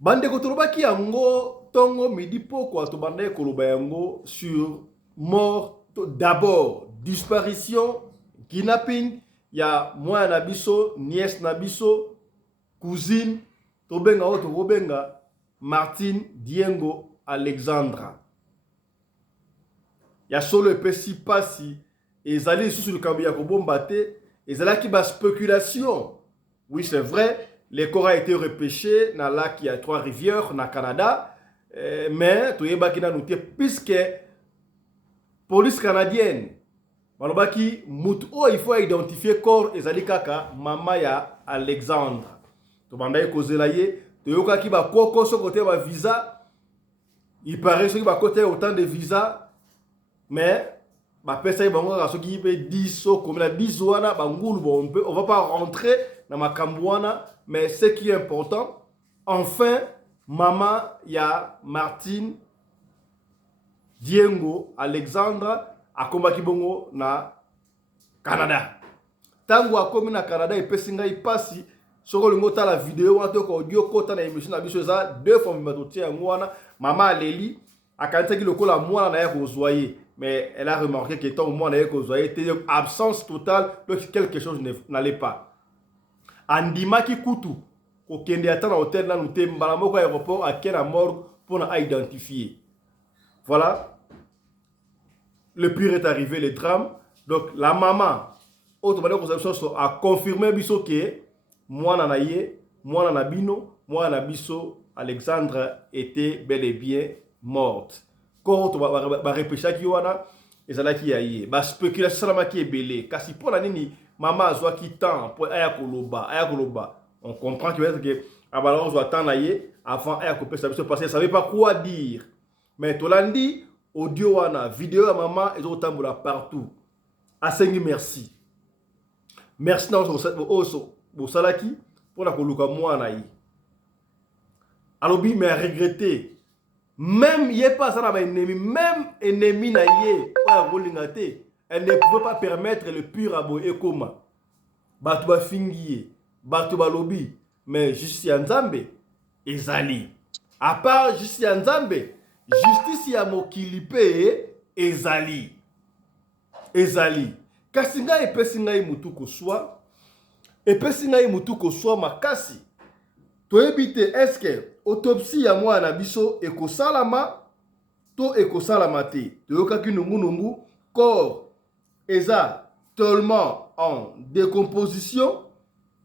Bande kotolobaki yango tongo midi poko to bande koloba yango sur mort d'abord disparition kidnapping ya mwana na biso nièce na biso cousine tobenga o to robenga Martine Diengo Alexandra ya solo epesi pasi ezali sous le kambi ya kobomba te ezalaki ba spéculation. Oui, c'est vrai, le corps a été repêché dans le lac à Trois-Rivières, au Canada, mais tout est noté puisque la police canadienne, il faut identifier le corps et kaka maman ya Alexandre. Tout le monde a causé là, tout le monde a koko sur côté de visa, il paraît qu'il va côté autant de visa, mais on va pas rentrer dans ma cambouana, mais ce qui est important, enfin, maman, il y a Martine Diengo Alexandre a combattu bongo na Canada. Tango a commis na Canada et pesinga y passe sur le mot la vidéo en tout cas audio kota na émission na biso za deux fois matotia ngwana maman Leli a kanté ki lokola mwana na ya kozoyer. Mais elle a remarqué que tant au moins était absence totale, donc quelque chose n'allait pas. Andima ki kutu, au kende ata na hôtel na nous tembalamoko aéroport à quel morgue pour nous identifier. Voilà. Le pire est arrivé, le drame. Donc la maman, automatiquement a confirmé biso que moi nanaye, moi nanabino, moi nabiso Alexandre était bel et bien morte. Quand on va repêcher qui wana ezalaki yaye ba spéculation salamaki ebele kasi pour la nini maman azwa ki temps pour aya koloba on comprend que abalon zo attendre naye avant aya couper ça parce que ça savait pas quoi dire mais tolandi audio wana vidéo ya maman ezo tambola partout asengi merci na oso bosalaki pour la koluka mwana yi alobi mais regretter. Même il pas ça ennemi, même ennemi na yé, elle ne pouvait pas permettre le pur abo et comment. Batuba fingiye, batuba lobby, mais justice nzambe ezali. À part justice nzambe, justice ya mokilipe ezali. Ezali. Kasinga epesinga imutuko swa, epesinga imutuko swa makasi. To ebite est-ce que autopsie ya mwana biso ekosalama to ekosalama te toyokaki nungu corps eza tellement en décomposition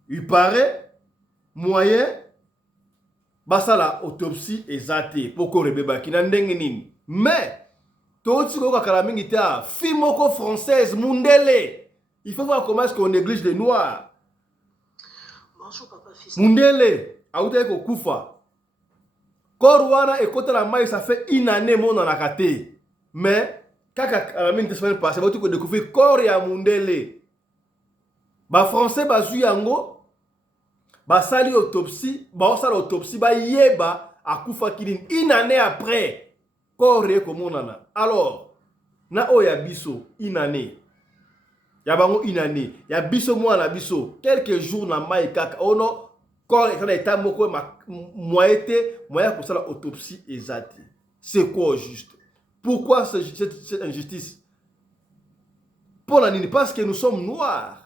il paraît moyen basala autopsie eza te poko rebebaki na ndenge nini mais toti ko kakala mingi ta fille moko française mundele il faut voir comment est-ce qu'on néglige les noirs. Bonjour papa fils mundele aouta ko kufa Korwana et côté la maille, ça fait une année mon en akaté. Mais, quand la semaine passée, vous avez découvert corps et amundele. Ba français ba zuyango, ba sali autopsie, ba sali autopsie, ba yeba akufa kilin une année après. Corps et komonana. Alors, na oya biso une année. Ya bango une année. Ya biso moi na biso quelques jours na maille kaka. Oh non. Quand l'état moko moyen pour ça l'autopsie exacte. C'est quoi juste? Pourquoi cette injustice? Pour la nini parce que nous sommes noirs.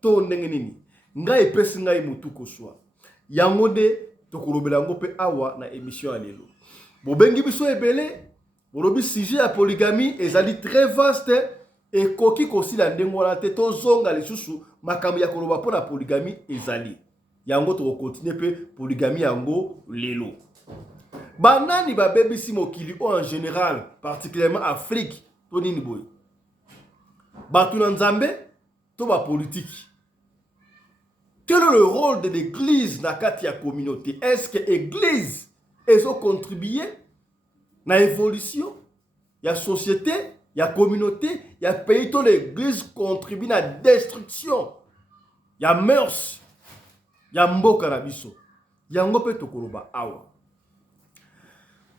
To ndenge nini. Nga epesi nga imutuko swa. Yango de to kolobela ngo pe awa na émission alelo. Bobengi biso ebele, bolobi sujet ya polygamie ezali très vaste et koki kosi la ndengo la te to zonga lisusu makambo ya koloba pour la polygamie ezali. Yango to continuer pe polygamie yango lelo. Banani ba bebisi mokili en général, particulièrement Afrique, to nini boy. Batu na nzambe to ba politique. Quel est le rôle de l'église dans la communauté? Est-ce que l'église est contribué à l'évolution? Il y a société, il y a communauté, il y a pays où l'église contribue à la destruction. Il y a mœurs. Ya mboka na biso yango pe tokoloba awa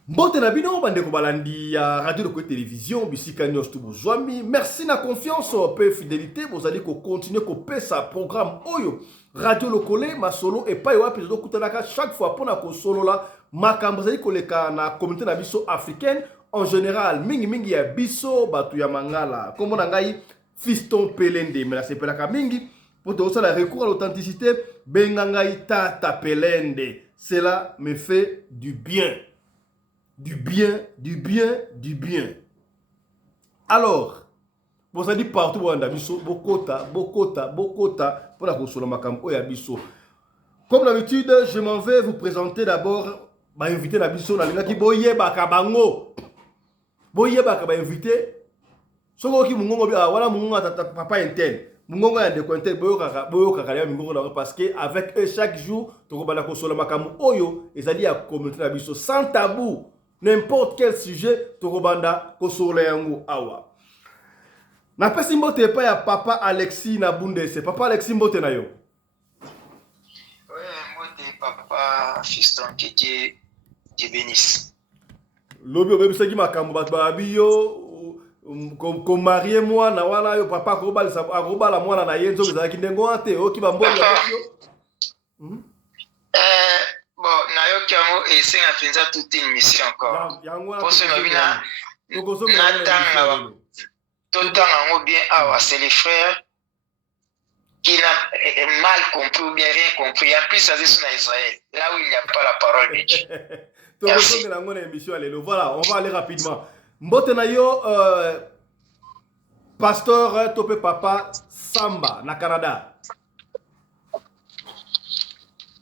mbote na bino bandeko balandi ya radio de télévision bisika nyos tu bozwami merci na confiance pe fidélité vous allez ko continuer ko pesa programme oyo radio lokole masolo et pas yoa peso kutanaka chaque fois pour na solo la makambo zali koleka na communauté na biso africaine en général mingi ya biso batu ya mangala comme na ngai Fiston Pelende mais la sepelaka mingi pour te ça la recours à l'authenticité benga ngai Tata Pelende. Cela me fait du bien. Du bien. Alors, vous avez dit partout où on a biso, bokota, pour la console makambo ya biso. Comme d'habitude, je m'en vais vous présenter d'abord ma invité na biso na linga ki boyeba kabango. Boyeba ka ba invité. Soko ki mungongo bi wala mungongo tata papa intel. Mungongo ya de kontel boyoka kala mungongo na parce que avec eux chaque jour to bala console makambo oyo ezali ya communauté na biso sans tabou. N'importe quel sujet, Tokobanda, Kosole Yango Awa. Na pesi mbote pa ya papa Alexis na Bundese. Papa Alexis mbote na yo. Ouais, mbote papa Fiston que Dieu bénisse. Lobi obebisaki makambo bato babi yo ko marier moi na wana yo papa ko bala mwana na yenzo ezalaki ndengo ate oki ba mbongo yo. Bon, nayoki yango esenga mpenza toute une mission encore. Poso nobina natanga totanga yango bien awa, c'est les frères qui n'a mal compris ou bien rien compris. En plus, ça c'est sur Israël, là où il n'y a pas la parole de Dieu. Voilà, on va aller rapidement. Mbote na yo pasteur Topé Papa Samba na Canada.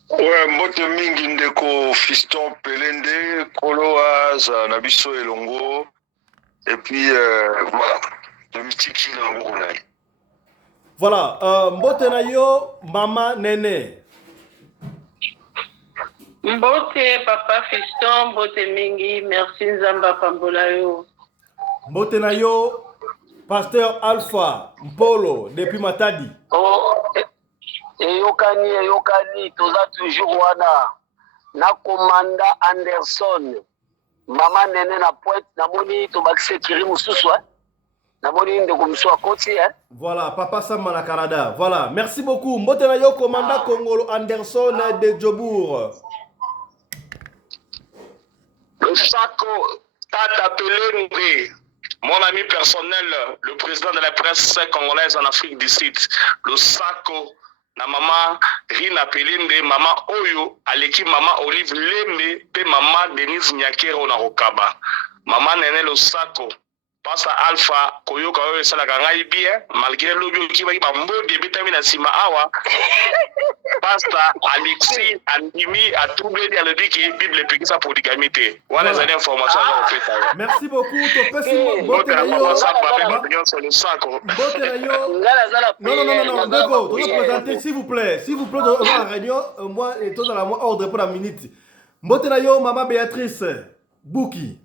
Ouais, mbote mingi ndeko Fiston Pelende, Koloa, Nabiso Elongo, et puis voilà, le mythique Nango. Voilà, mbote na yo, Mama Nene. Mbote Papa Fiston, mbote mingi, merci Nzamba Pambola yo. Mbote na yo, Pasteur Alpha Mpolo, depuis Matadi. Oh. Eyokani, toza toujours wana na Komanda Anderson Mama Nene na Pointe na moni to bakise kiri mususu na moni ndeko musu akoti Voilà, Papa Samba na Canada. Voilà, merci beaucoup. Mbote na yo Komanda Kongolo Anderson de Djobour. Le Sako Tata Pelende, mon ami personnel, le président de la presse congolaise en Afrique du Sud, le Sako na mama Rina Pelende, mama Oyo, aleki mama Olive Lembe, pe mama Denise Nyakero na Rokaba. Mama Nene Losako, Pasta Alpha, Koyoka Oyo Salaka ngai bien, malgré l'obio qui va y bambo débita mina sima awa. Pasta Alexis Andimi a troublé à le dire que la Bible est sa polygamité. Voilà les informations à fait. Merci beaucoup. Mbote na yo. Non. D'accord. Présenter s'il vous plaît. S'il vous plaît, dans la réunion, moi et toi dans la ordre pour la minute. Mbote na yo, Maman Béatrice Bouki.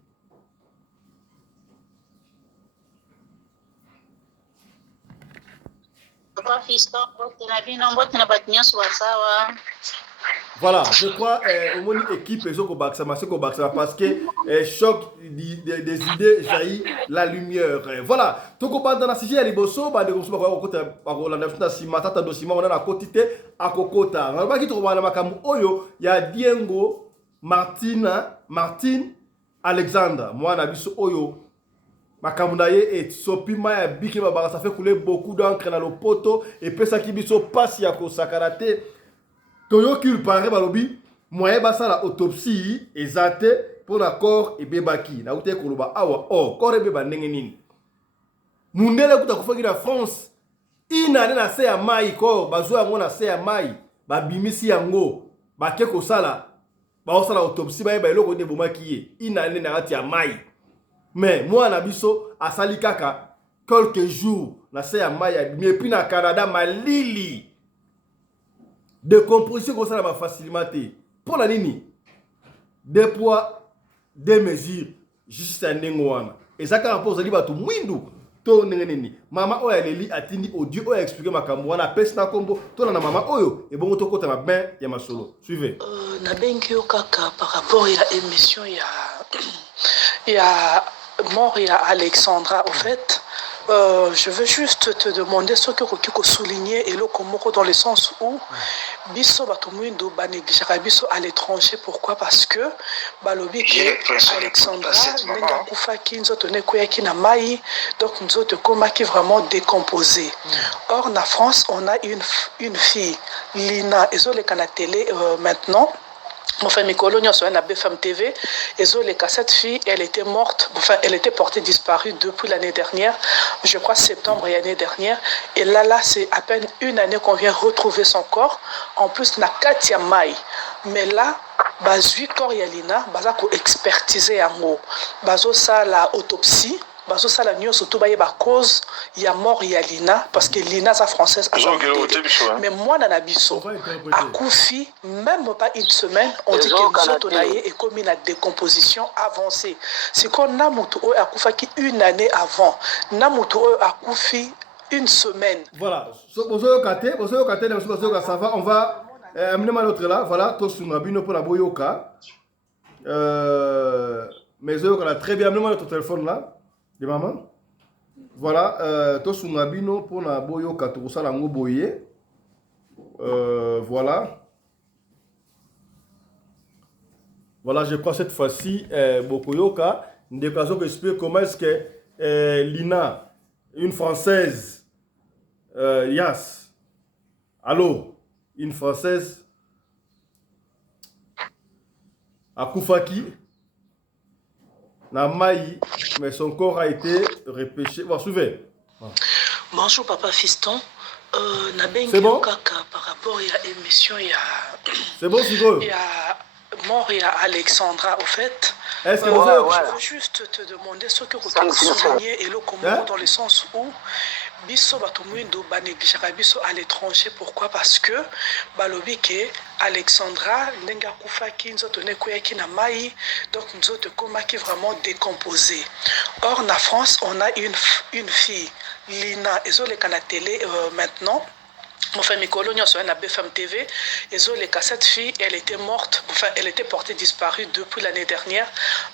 Voilà, je crois au moins une équipe parce que choc des idées jaillit la lumière. Voilà, donc on dans la sujet à liboso, bah de consommer quoi côté la nation si matata dossier on a la quantité à kokota. On va qui trouver la makamu oyo, il y a Diengo, Martine Alexandre, moi na biso oyo. Makamunaye et sopima ya biki babara ça fait couler beaucoup d'encre dans le poteau et puis ça qui biso passe ya ko sakarate toyo qui paraît balobi moyen basa la autopsie ezate pour l'accord et bebaki na ute koloba awa corps beba ndenge nini mundele kuta kufaki na France ina na se ya mai ko bazo yango na se ya mai babimisi yango bake ko sala ba osala autopsie ba eloko de bomaki ye ina na ngati ya mai. Mais moi na biso asali kaka quelques jours na se ya maya mais puis na Canada malili de composition comme ça na facilité pour la nini deux poids deux mesures juste un ndengwana et ça quand rapport zali batu mwindu to nini mama oya leli atindi audio oya expliquer makambo wana pesa na kombo to na mama oyo et bon to kota na ben ya masolo suivez na benki yo kaka par rapport à émission il y a mort, il y a Alexandra, au fait, Je veux juste te demander ce que tu souligner et le Komoko dans le sens où biso batomuindo banégligerait biso à l'étranger. Pourquoi? Parce que balobi que Alexandra nenga kufaki nzoto nekoyaki na mai, donc nzoto komaki vraiment décomposé. Or na France on a une fille Lina ezoleka na télé maintenant. Mon famille colonia sur la BFM TV et cette fille elle était morte, enfin elle était portée disparue depuis l'année dernière, je crois septembre et l'année dernière, et là c'est à peine une année qu'on vient retrouver son corps, en plus na Katia Mai, mais là bazui corps yalina baza ko expertiser yango bazo ça la autopsie bazo ça la nuit surtout baye ba cause ya mort ya Lina parce que Lina sa française mais moi na biso a Koufi même pas une semaine on dit que nzoto na ye est comme une décomposition avancée c'est qu'on a mutu o akufa ki une année avant na mutu o akufi une semaine. Voilà bozo kate ça va, on va amener l'autre là, voilà to sunabino pour la boyoka mais on a très bien amené notre téléphone là. De maman, voilà, to sungabino pour na boyo katurusa la boye, voilà, voilà, je crois cette fois-ci, Bokoyoka, une déclaration que j'explique comment est-ce que Lina, une Française, Yas, allô, une Française, à Koufaki, na Maï, mais son corps a été repêché. Bon, suivez. Bonjour papa fiston. C'est bon? Par rapport à l'émission, il y a. C'est bon, Figo? Il y a mort, il y a Alexandra, au fait. Est-ce que je veux juste te demander ce que vous soulignez et le comment dans le sens où biso batomuindo banégligerait biso à l'étranger. Pourquoi? Parce que balobi ke Alexandra nenga kufaki nzoto nekoyaki na mai, donc nzoto komaki vraiment décomposé. Or na France on a une fille Lina ezoleka na télé maintenant. Mon famille colonia sur la BFM TV et cette fille elle était morte, enfin elle était portée disparue depuis l'année dernière,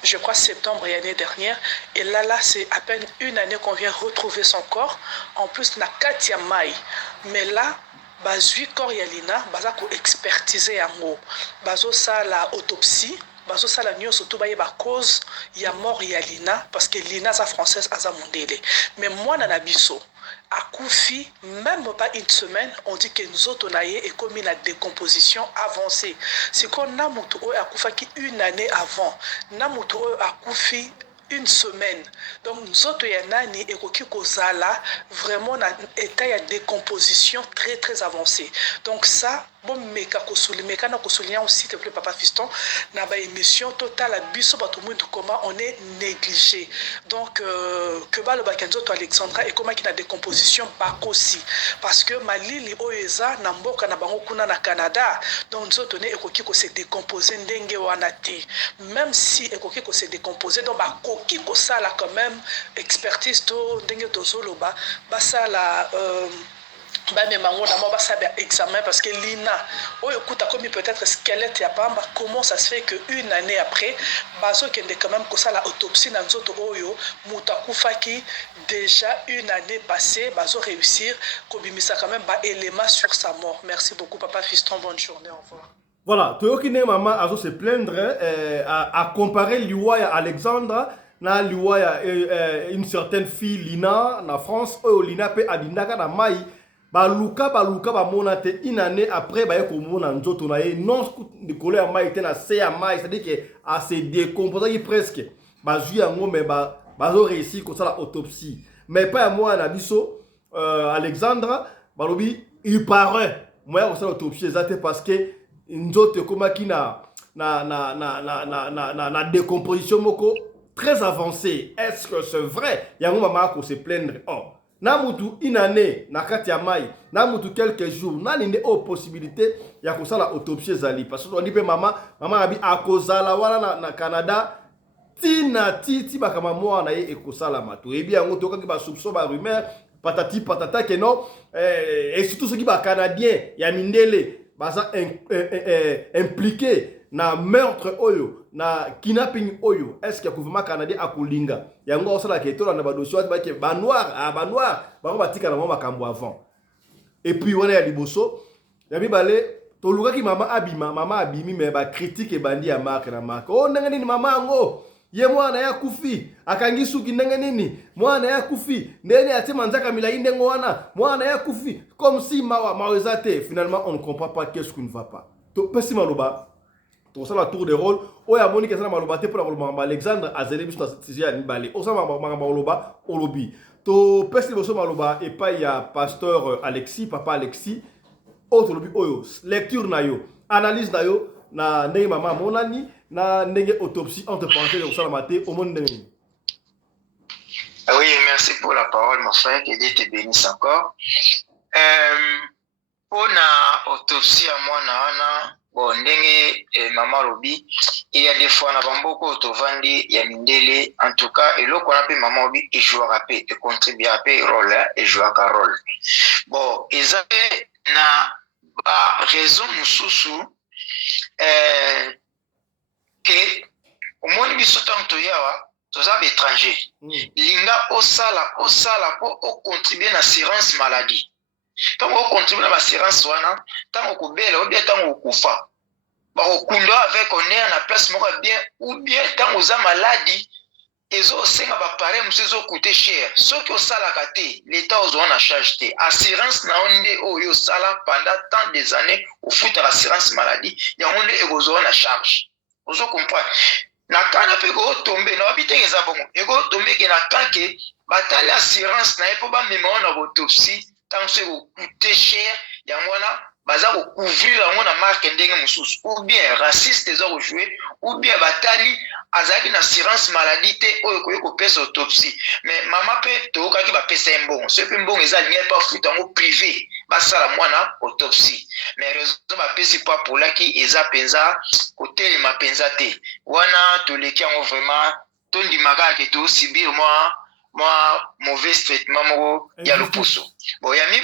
je crois septembre et l'année dernière, et là c'est à peine une année qu'on vient retrouver son corps, en plus na Katia Mai, mais là bazui corps yalina baza ko expertiser yango bazo ça la autopsie bazo ça la nuit surtout baye ba cause ya mort ya Lina parce que Lina sa française aza mondele, mais moi na biso à Koufi, même pas une semaine, on dit que nous autres est comme une décomposition avancée. C'est qu'on a mutu à Koufaki une année avant, namutu à Koufi une semaine. Donc nous autres yanani et kozala vraiment un état de décomposition très très avancé. Donc ça bon meka na kosoulier aussi s'il te plaît papa fiston na ba émission totale à biso bato mutu comment on est négligé. Donc que ba le bakenzo to Alexandra et comment qui na décomposition pas aussi parce que malili oeza na mboka na bango kuna na Canada donc nous autres ekoki ko se décomposer ndenge wana te même si ekoki ko se décomposer donc ba koki ko sala quand même expertise to ndenge to zoloba ba sala mais mango na moi ça bien examen parce que Lina oh écoute comme peut-être squelette ya pamba comment ça se fait que une année après bazo kende quand même que ça la autopsie na nzoto oyo mutakufaki déjà une année passée bazo réussir kobimisa quand même ba élément sur sa mort. Merci beaucoup papa fiston, bonne journée, au revoir. Voilà, Toyokine maman azo se plaindre à comparer Liwa ya Alexandra na Liwa ya une certaine fille Lina na France oyo Lina pe adindaka na mai baluka monate une année après ba yeko mona nzoto na ye non de couleur mai était na se ya mai, c'est-à-dire que a se décomposer presque ba ju yango mais bazo réussir comme ça la autopsie mais pas moi na biso Alexandra balobi il paraît moi comme ça l'autopsie exacte parce que nzoto koma ki na décomposition moko très avancée. Est-ce que c'est vrai? Yango mama ko se plaindre. Oh namutu une année na kati ya mai namutu quelques jours nalinde o possibilité ya kosala autopsie zali parce que on dit pe mama abi akozala wana na Canada tina titi bakama mwana ye ekosala mato ebi yango tokaki ba soupçon ba rumeur patati patata que non et surtout ceux qui ba canadien ya mindele baza impliqué na meurtre oyo na kidnapping oyo est-ce que gouvernement canadien akolinga yango osala ke to na ba dossier ba ke ba noir ba batika na makambo avant et puis wana ya liboso ya mibale to lukaki mama abimi me ba critique e bandi ya marque na marque oh ndenge nini mama ango ye mwana ya kufi akangi suki ndenge nini mwana ya kufi ndene ati manzaka milai ndenge wana mwana ya kufi comme si mawezate finalement on ne comprend pas qu'est-ce qui ne va pas to pesi maloba to ça la tour de rôle oya moni kesana maloba te pour la Alexandre Azele biso na tisia ni balé o ça maloba olobi to pesi boso maloba et pas ya pasteur Alexis papa Alexis autre lobi oyo lecture na yo analyse na yo na ndenge mama monani na ndenge autopsie entre parenthèses au sala maté au monde ndenge. Oui, merci pour la parole mon frère, que Dieu te bénisse encore. Pour la autopsie à moi na bon ndenge maman lobi il y a des fois na bamboko autovandi ya mindele en tout cas et lo qu'on appelle maman lobi et jouer à paix et contribuer à paix rôle et jouer à rôle. Bon, ils avaient na raison mususu que au moins biso tanto yawa toza étranger linga osala po o contribuer na assurance maladie tant o contribuer na assurance wana tant ko bela ou bien tant ko kufa ba ko kundo avec on est na place moko bien ou bien tant oza maladie ezo senga ba pare musezo coûter cher ce que osala kate l'état ozo na charge te assurance na onde oyo sala pendant tant des années au foot assurance maladie ya onde ezo na charge ozo comprendre na kana pe go tomber na habite eza bongo ego tomber ke na kanke batali assurance na epo ba mema na autopsie tant se coûter cher ya ngwana baza ko couvrir yango na marque ndenge mususu ou bien raciste ezo jouer ou bien batali azaki na assurance maladie te oyo ko pesa autopsie mais mama pe to kaki ba pesa mbongo ce pe mbongo eza lié pas foot en privé ba sala mwana autopsie mais raison ba pesi pas pour la ki eza penza côté ma penza te wana to leki en vraiment to ndimaka ke to subir moi mauvais traitement mo ya loposo bon ya mi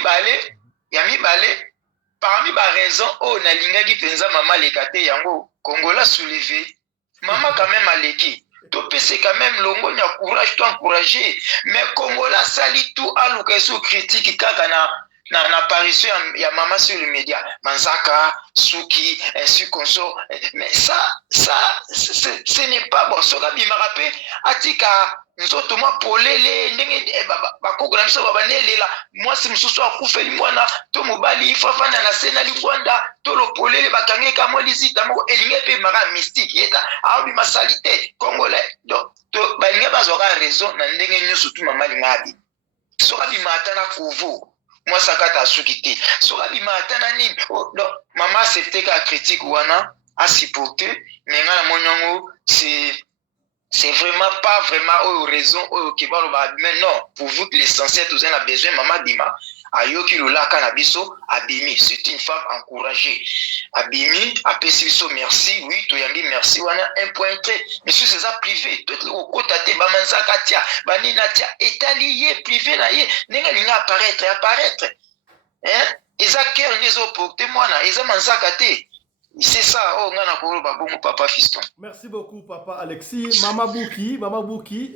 balé parmi ba raison o na lingaki penza mama lekate yango Congola soulevé maman quand même aleki to pese quand même longo nya courage to encourager mais Congola sali tout aluka sous critique kaka na apparition ya maman sur les médias Manzaka Suki ainsi conso mais ça ce n'est pas bon so gabi marape atika nzoto mwa polele ndenge bakoko na biso babanelela mwasi mususu akufeli mwana to mobali ifafana na sena lingwanda to lo polele bakangeka mwa lizita moko elinge pe mara mystique yeta aobi masalite congolais donc to balinga bazoka raison na ndenge nyoso tu mama lingabi soka bimata na kovo moi sakata suki te soka bimata na nini donc mama accepté ka critique wana a supporter mais ngana monyango c'est vraiment pas vraiment aux raisons qui va mais non pour vous l'essentiel tous en a besoin maman Dima ayoki lola kanabiso abimi c'est une femme encouragée abimi apesiso merci oui to yambi merci wana un point très monsieur c'est ça privé tout le kota te ba manzaka tia banina tia étalier privé na ye nenga linga apparaître hein eza cœur les autres témoins eza manzaka te. C'est ça, oh, on a pour bon papa fiston. Merci beaucoup papa Alexis. Mama Bouki,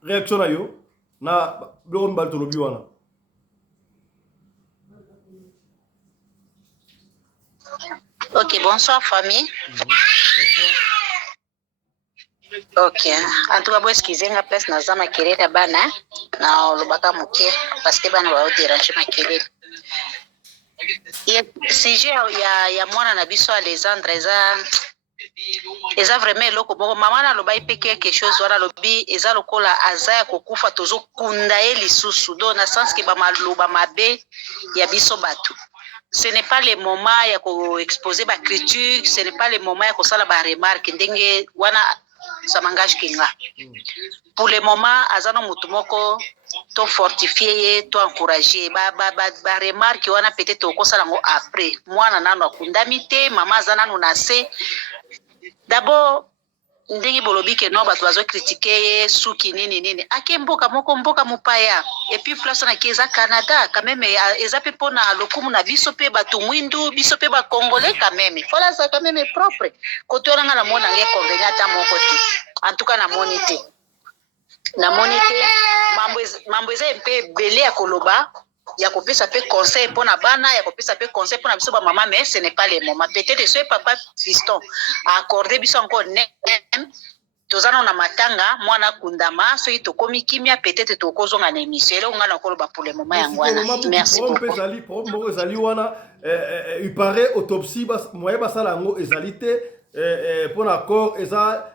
réaction na yo na blon baltolobi wana. Ok, bonsoir famille. Ok, en tout cas, bon, excusez ma place na zama kelele bana na lobaka moke parce que bana ba déranger ma kelele. Sujet ya mwana na biso Alexandre eza vraiment eloko moko mama na loba ipe quelque chose wana lobi eza lokola aza ya kokufa tozo kunda ye lisusu donc na sens que ba maloba mabe ya biso batu ce n'est pas le moment ya ko exposer ba critique ce n'est pas le moment ya ko sala ba remarque ndenge wana ça m'engage kinga pour le moment azana mutu moko to fortifier ye to encourager ba remarque wana peut-être okosala ngo après mwana nano akundami te mama azana no na se d'abord ndenge bolobi ke no bato bazo critiquer suki nini ake mboka moko mboka mopaya et puis place na kieza Canada quand même eza pe pona lokumu na biso pe bato mwindu biso pe ba congolais quand même voilà ça quand même propre koto na ngana mona nge convenient ta moko te en tout cas na monité mambo eza mpe belé ya koloba ya kopesa pe conseil pona bana ya kopesa pe conseil pona biso ba maman mais ce n'est pas le moment peut-être ce papa fiston a accordé biso encore nem tozana na matanga mwana kundama so itokomi kimia peut-être tokozonga na émission ele ngana koloba pour le moment yango wana merci beaucoup ezali problème moko ezali wana il paraît autopsie moye basala ngo ezali te pona corps eza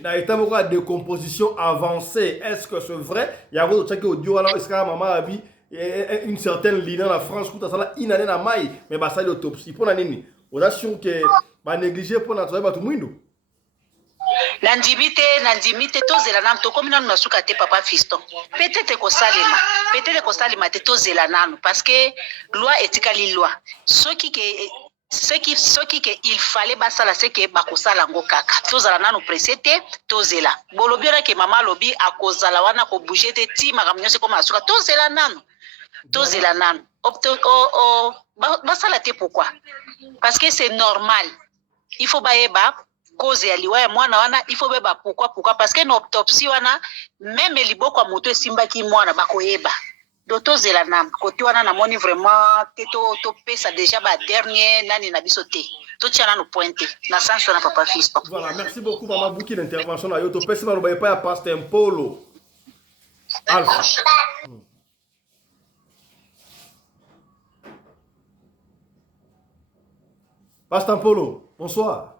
na état moko de décomposition avancée. Est-ce que c'est vrai? Il y a autre chose qui audio alors est-ce que maman a vu une certaine ligne en France où ça là une année na mai mais bah ça l'autopsie pour la nini on a sûr que ba négliger pour na travail ba tout mundo nandimite tozela nanu tokomi nanu na suka te papa fiston peut-être kosalema te tozela nanu parce que loi etikali loi soki ke il fallait basala c'est que bakosala ngo kaka tozala nanu pressé te tozela bolobi ke mama lobi akozala wana ko bouger te ti makambo nyonso koma suka tozela nanu basala te pourquoi parce que c'est normal il faut bayeba cause ya liwa ya mwana wana il faut beba pourquoi parce que na autopsie wana même liboko ya moto esimbaki mwana bakoyeba doto zela nam côté wana na moni vraiment te to pesa déjà ba dernier nani na biso te to tiana no pointe na sens na papa fiston. Voilà, merci beaucoup maman Bouki l'intervention na yo to pesa ba ba ya pasteur Polo Alpha. Pasteur Polo, bonsoir.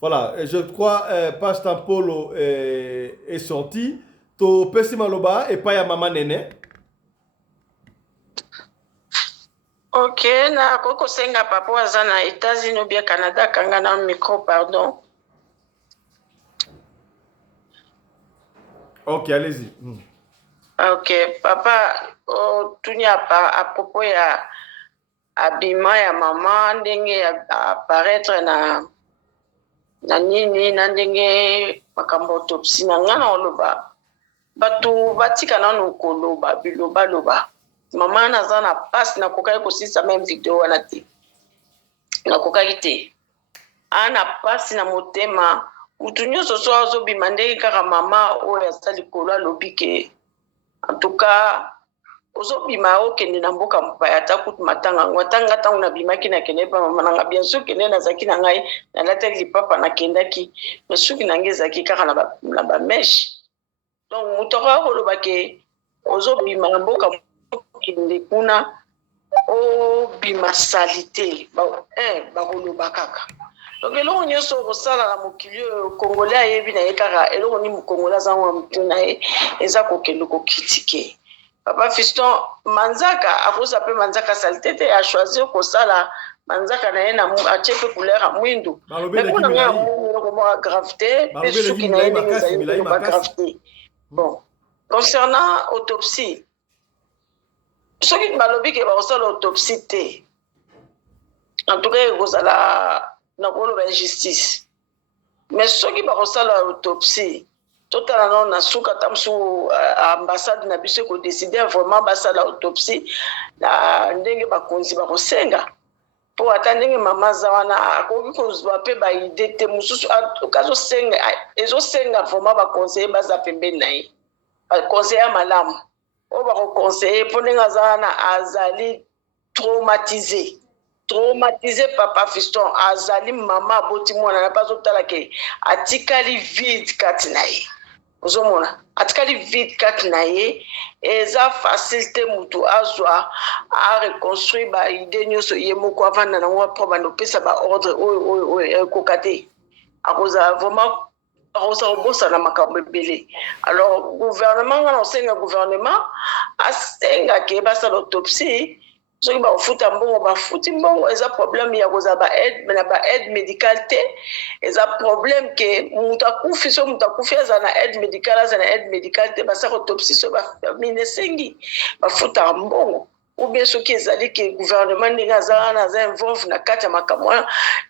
Voilà, je crois Pasteur Polo est sorti. To pesi maloba et pas ya maman Nene. Ok, na koko senga papa waza na États-Unis ou bien Canada kanga na micro pardon. Ok, allez-y. Ok, papa tunya à propos ya abima ya maman ndenge apparaître na nini na ndenge makambo autopsie na ngana oloba batu batika nanu koloba biloba mama naza na passe na kokaki kosisa même vidéo wana te na kokaki te ana passe na motema mutu nyonso so azobima ndenge kaka mama oyo aza likolo alobi ke en tout cas ozobima okende na mboka mopaya ata kutu matanga yango atanga ntango nabimaki nakende pa mama nanga bien sûr kende nazalaki na ngai nalataki lipapa nakendaki mais soki na ngai ezalaki kaka na bameshe donc moto akoloba ke ozobima na mboka okende kuna obima salite bakoloba kaka donc eloko nyonso okosala na mokili oyo congolais ayebi na ye kaka eloko ni mokongolais aza ngo motu na ye eza kokende kokritike. Papa fiston manzaka akosa pe manzaka salite te a choisi kosala manzaka na ye na atie pe couleur ya mwindu mais kuna nga eloko moko gravité pe suki na ye ndenge ezali ba gravité. Bon concernant autopsie soki balobi ke bakosala autopsie te en tout cas ekozala na koloba injustice mais soki bakosala autopsie totala nano na suka ta mosusu ambassade na biso ekodeside vraiment basala autopsie na ndenge bakonzi bakosenga mpo ata ndenge mama aza wana akoki kozwa mpe baide te mosusu ezosenga vraiment bakonseye baza pembeni na ye bakonseye ya malamu oyo bakokonseye mpo ndenge aza wana azali traumatisé papa fiston azali mama aboti mwana na bazotala ke atikali vide kati na ye ozomona atikali vide kati na ye eza facile te mutu azwa areconstruire baide nyonso ye moko avanda nango mpo banda opesa baordre oyo ekoka te akozala vraiment akozala kobosana makambo ebele. Alors gouvernement ngana osenga gouvernement asenga ke basala autopsie soki bakofuta mbongo bafuti mbongo eza problème ya kozala ba-aide médicale te eza problème ke mutu akufi so mutu akufi aza na aide médicale te basaka autopsie so bafamine esengi bafutaka mbongo ou bien ce qui est que le gouvernement n'est involve na kati ya makambo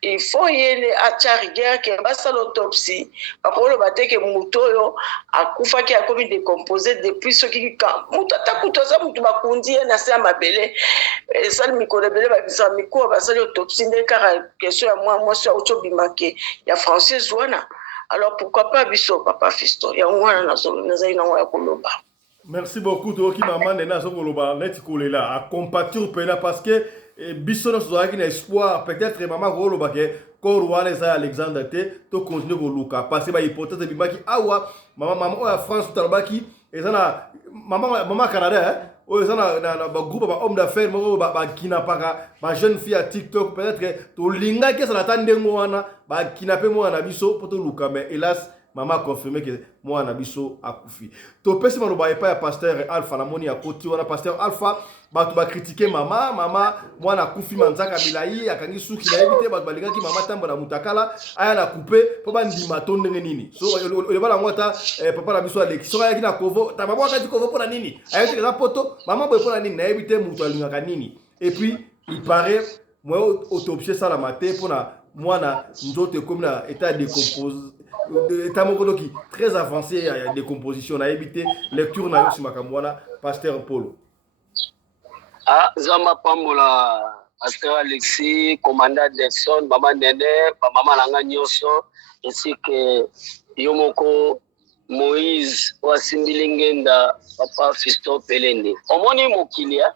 il faut yele acha rigueur que basa l'autopsie apolo bateke muto yo akufa ki akomi décomposé depuis ce qui muto takutoza mutu bakundi na sa mabele sali mikolo bele ba bisa miko basa l'autopsie ndeka question ya moi so auto bimake ya français wana. Alors pourquoi pas biso papa Fisto ya ngwana na solo na zaina wa koloba. Merci beaucoup Toki maman nena so koloba net kolela a compatir pena parce que biso no so na espoir peut-être maman koloba ke ko rwale za Alexandre te to continuer koluka parce que ba hypothèse bimaki awa maman o France talbaki ezana maman Canada o ezana na ba groupe ba homme d'affaires mo ba kinapaka ba jeune fille à TikTok peut-être to linga ke ça natande ngwana ba kinape mo na biso poto luka mais hélas maman a confirmé que moi na biso akufi to pesi maloba epa ya pasteur Alpha na moni ya koti wana pasteur Alpha ba to ba critiquer maman moi na kufi manzaka bilai akangi suki na ebite ba balingaki maman tamba na mutakala aya na couper po ba ndima to ndenge nini so le bala ngota papa na biso Alex so ya kina kovo ta maman ka ti kovo pona nini aya ti ka poto maman boy pona nini na ebite muto alingaka nini et puis il paraît moi autopsie ça la matin pona moi na nzote comme na état décompose état mokodoki très avancé à décomposition na évité lecture na yosi makamwana pasteur Paul zama pambola pasteur Alexis commandant Delson maman Nene maman nanga nyoso ainsi que yomoko Moïse wasimbilingenda papa Fisto Pelende omoni mokilia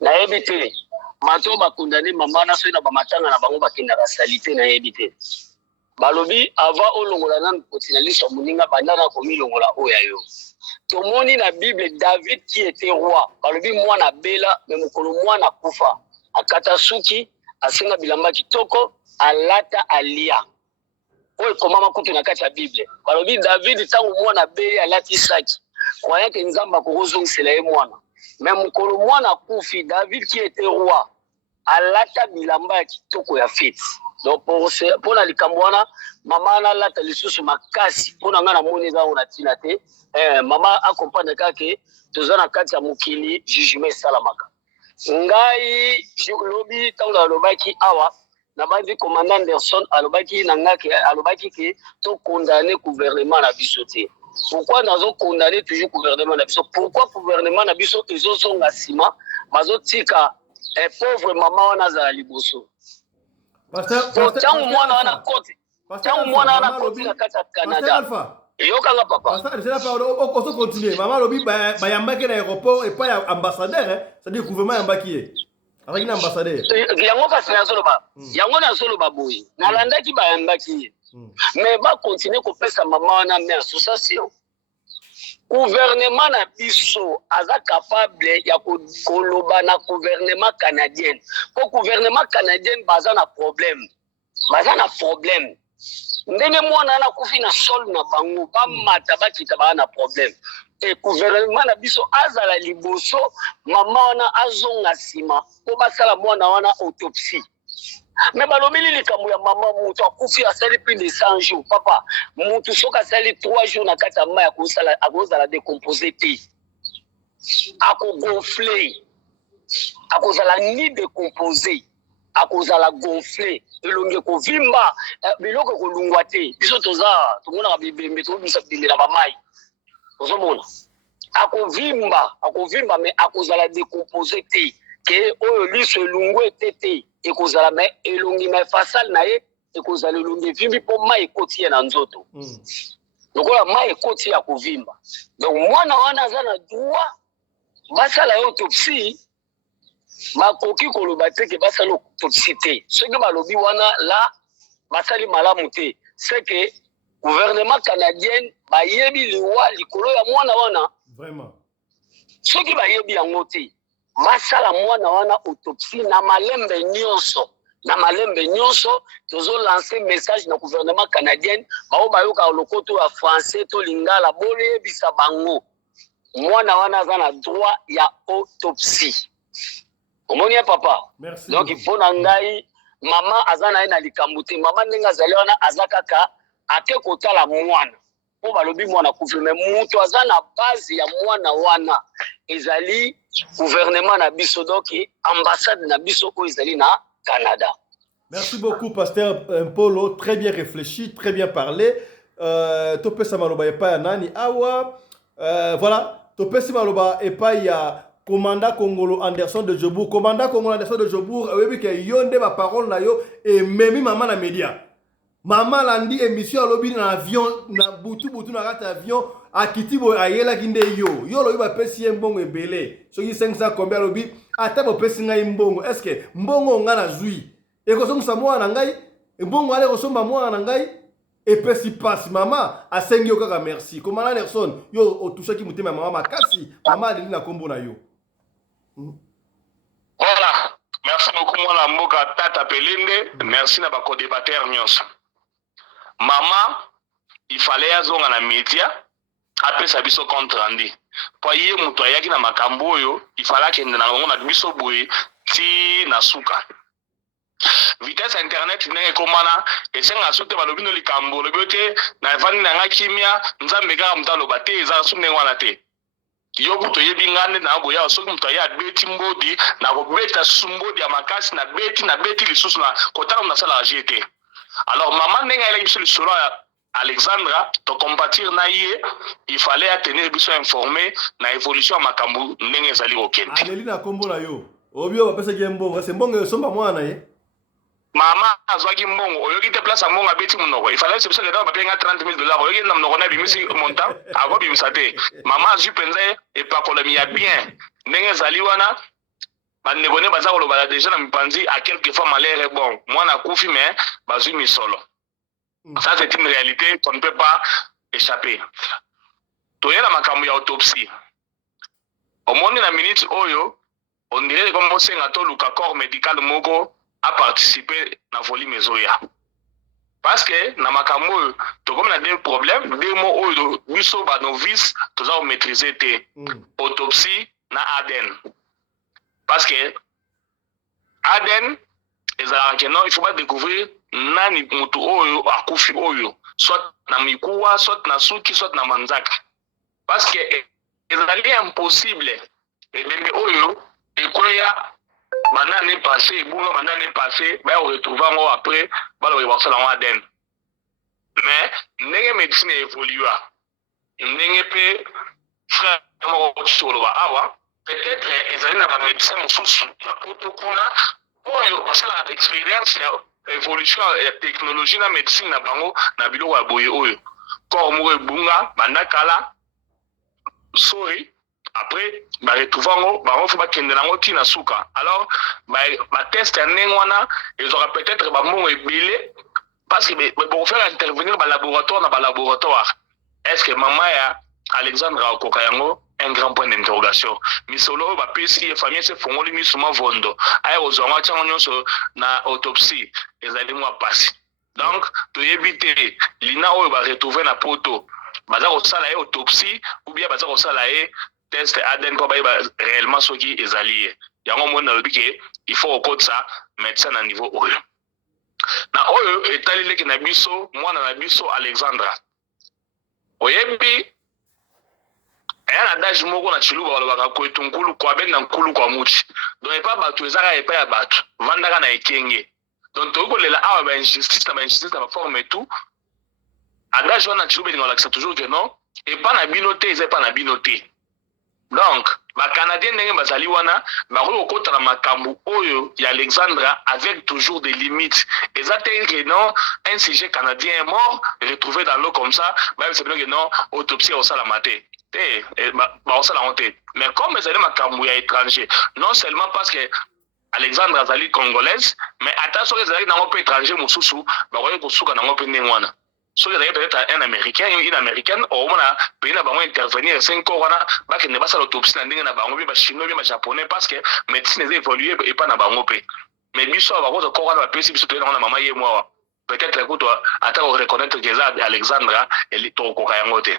na évité mato ba condamné maman na so na ba matanga na bango bakenda ba salité na évité balobi ava olongola na kotinalisha muninga bandana komi longola oya yo tomoni na Bible David qui était roi balobi mwana bela mais mukolo mwana kufa akata suki asenga bilamba kitoko alata alia oyo komama kutu na kati ya Bible balobi David tangu mwana bela alati saki kwa yake nzamba kokozongisela ye mwana mais mukolo mwana kufi David qui était roi alata bilamba kitoko ya fete. Donc pour la likambwana maman na lata lisusu makasi pour nga na moni za ona tina te maman accompagne kake tozana kati ya mukili jugement salamaka ngai lobi tawla lobaki awa na bandi commandant Anderson alobaki na ngake alobaki ke to condamner gouvernement na bisoté. Pourquoi nazo condamner toujours gouvernement na biso? Pourquoi gouvernement na biso ezozonga sima mazo tika pauvre maman wana za liboso? Tangu mwana wana koti na kati ya Canada yokanga papa oso continuer maman lobi bayambaki na aéroport et pas ya ambassadeur c'est-à-dire gouvernement yambaki ye avec na ambassadeur yango kasi na solo ba boyi nalandaki bayambaki ye mais ba continuer kopesa maman wana mais association gouvernement na biso aza capable ya koloba na gouvernement canadien ko gouvernement canadien baza na problème ndenge mwana na kufi na sol na bango ba mata bakita ba na problème et gouvernement na biso azala liboso mama wana azonga sima ko basala mwana wana autopsie. Mais balobili likambo ya mama mutu akufi asali plus de 100 jours papa mutu soka asali 3 jours na kata maya akozala décomposé te akogonfler akozala ni décomposé akozala gonfler elonge kovimba biloko kolungwa te biso toza tomona bibembe to bisa bimela ba mai ozomona akovimba mais akozala décomposé te ke oyo liso elungwe te ekozala me elongi me fasal na ye ekozala elongi vimbi po mai ekoti ye na nzoto lokola mai ekoti ya kovimba donc mwana wana aza na droit basala ye autopsie makoki koloba te ke basala autopsie te soki balobi wana la basali malamu te c'est que gouvernement canadien bayebi liwa likolo ya mwana wana vraiment soki bayebi yango te masala mwana wana autopsie na malembe nyonso tozo lancer message na gouvernement canadien bao bayoka lokoto ya français to lingala bole bisa bango mwana wana aza na droit ya autopsie omoni ya papa. Merci donc il faut na ngai mama aza na likambo te mama ndenge azali wana aza kaka ake kotala mwana po balobi mwana kufi mais mutu aza na base ya mwana wana ezali gouvernement na biso donc ambassade na biso oyo ezali na Canada. Merci beaucoup, Pasteur Mpolo. Très bien réfléchi, très bien parlé. Topé Samaloba et pas Nani. Awa. Voilà. Topé Samaloba et pas ya commandant Congolo Anderson de Jobour. Commandant Congolo Anderson de Jobour. Oui, que yonde ma parole na yo et même maman na média. Maman landi émission à lobby na avion na butu na rate avion à Kitibo ayela kinde yo. Yo lo ba pesi mbongo ebele. So ki 500 combien lobby ata bo pesi ngai mbongo. Est-ce que mbongo ngana zui? Et quand on mwana ngai, et bon aller resomba mwana ngai et pesi passe mama a sengyo kaka merci. Comme Anderson, yo o toucha ki mutema mama makasi, mama ali na kombo na yo. Voilà. Merci beaucoup mwana mboka tata Pelende, merci na ba co-débatteur nyonso. Maman, il fallait azonga na média après sa biso compte rendu. Pour yé muto ayaki na makambo yo, il fallait kende na ngona biso boye ti na suka. Vitesse internet ndenge komana esenga sote balobi no likambo lobi te na vandi na nga kimia nzambe kaka mutalo bate eza so ndenge wana te yo kuto yebi ngane na boya so muto ya beti mbodi na ko beta sumbodi ya makasi na beti lisusu na kotala na sala GT. Alors maman ndenge ile biso lisolo Alexandra to compatir na ye il fallait tenir biso informé na évolution ya makambo ndenge ezali okende. Aleli na kombo na yo obio bapesa ki mbongo c'est mbongo somba mwana ye. Mama azwaki mbongo oyoki te place mbongo abeti munoko il fallait que ça les ba penga $30,000 oyoki na munoko na bimisi montant ako bimisa te mama azwi penza et pas kolemi ya bien ndenge zali wana bandebone baza koloba déjà na mipanzi à quelque fois malheur bon mwana kufi mais bazwi misolo. Ça c'est une réalité qu'on ne peut pas échapper. Toyela makambo ya autopsie omoni na minute oyo on dirait comme senga to luka corps médical moko a participé na volume ezoya. Parce que na makambo to comme na des problèmes des mots oyo biso ba novice toza o maîtriser te autopsie na ADN. Parce que ADN ezalaka non il faut pas découvrir nani mutu oyo akufi oyo soit na mikuwa soit na suki soit na manzaka. Parce que ezali impossible et même oyo ekoya banane passé bunga banane passé ba retrouver ngo après ba le voir ça dans ADN. Mais ndenge médecine évolue ndenge pe frère mo tsolo ba awa peut-être ezali na ba médecin mususu na protocole oyo basala expérience ya évolution ya technologie na médecine na bango na biloko ya boye oyo corps mo ebunga bandakala sorry. Après, bah retrouvant bah on faut pas qu'il y ait tina suka. Alors, bah test un wana, ils auraient peut-être bah mon ébélé parce que pour faire intervenir bah laboratoire dans laboratoire. Est-ce que maman ya Alexandra Okokayango un grand point d'interrogation. Misolo bah pesi famille se font lui souvent vondo. Aïe aux hommes tiens sur na autopsie les aliments passent. Donc, pour éviter l'ina on va retrouver na poto. Baza ko sala autopsie ou bien baza ko sala test ADN pour réellement ce qui est allié. Il y a un moment où il faut au code ça, médecin à niveau oyo. Na oyo etalile ki na biso, moi na biso Alexandra. Oyebi, aya na daji moko na chiluba walobaka kwetu nkulu kwa ben na nkulu kwa muchi. Donc epa batu ezaka epa ya batu, vandaka na ekenge. Donc toko lela awa ba injustice na ba forme et tout. Adage wana chiluba ngolakisa toujours que non, epa na binote, epa na binote. Donc, les Canadiens n'ont pas zali wana, baro okota na makambu oyo ya Alexandra avec toujours des limites. Et ça t'est que non, un sujet canadien est mort, retrouvé dans l'eau comme ça, même c'est bien que non, autopsie au salamate. Au salamate. Mais comme les éléments makambu ya étranger, non seulement parce que Alexandra zali congolaise, mais attention les zali dans un pays étranger mususu, baro yokosuka na ngope ndengwana. So il y a peut-être un américain une américaine au moins pays na bango intervenir 5 ans wana ba ke ne ba sa l'autopsie na ndenge na bango bi ba chinois bi ba japonais parce que médecine est évoluée et pas na bango pe mais biso ba ko ko wana ba pesi biso na mama ye moi peut-être que toi ata o reconnaître que ça Alexandra elle to ko ka yango te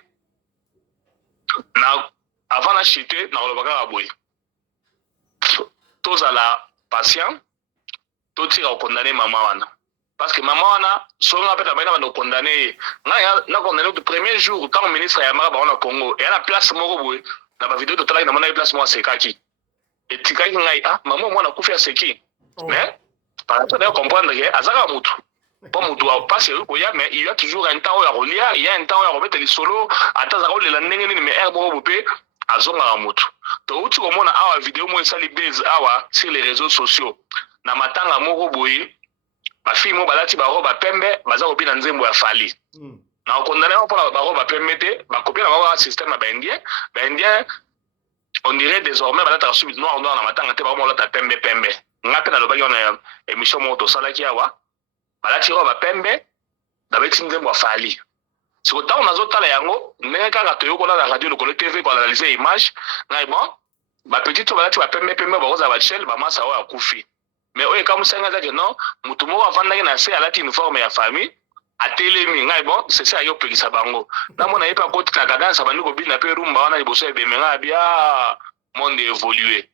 na avant la chute na lo baka boy tous à la patient to tira au condamner maman wana parce que maman wana songa peut être ba condamné na condamné le premier jour quand le ministre ya mara ba Congo et à la place moko boy na ba vidéo totala na mona place moi sekaki et tikaki ngai maman mwana kufi seki mais par rapport à comprendre que azaka mutu pas mutu pas sérieux mais il y a toujours un temps où il y a un temps où il remettre les solo atazaka le ndenge nini mais herbo bopé azonga mutu to uti komona awa vidéo mo esali base awa sur les réseaux sociaux na matanga moko boye ba fille mo balati ba roba pembe baza ko bina nzembo ya fali na okondana ko la ba roba pembe te ba copie na ba système ba indien on dirait désormais balata subit noir na matanga te ba mo lata pembe ngape na lobaki on émission mo to salaki awa balati roba pembe da beti nzembo ya fali si autant on azotala yango ndenge kaka toyokola na radio lokolo TV ko analyser image ngai bon ba petit to balati ba pembe ba koza ba chel ba masa wa akufi mais oye comme ça ngaza que non mutu moko avandaki na se alati uniforme ya famille atelemi ngai bon c'est ça yo pekisa bango na mona yepa koti na kadansa bandi ko bina pe rumba wana liboso ebemenga bia monde évolué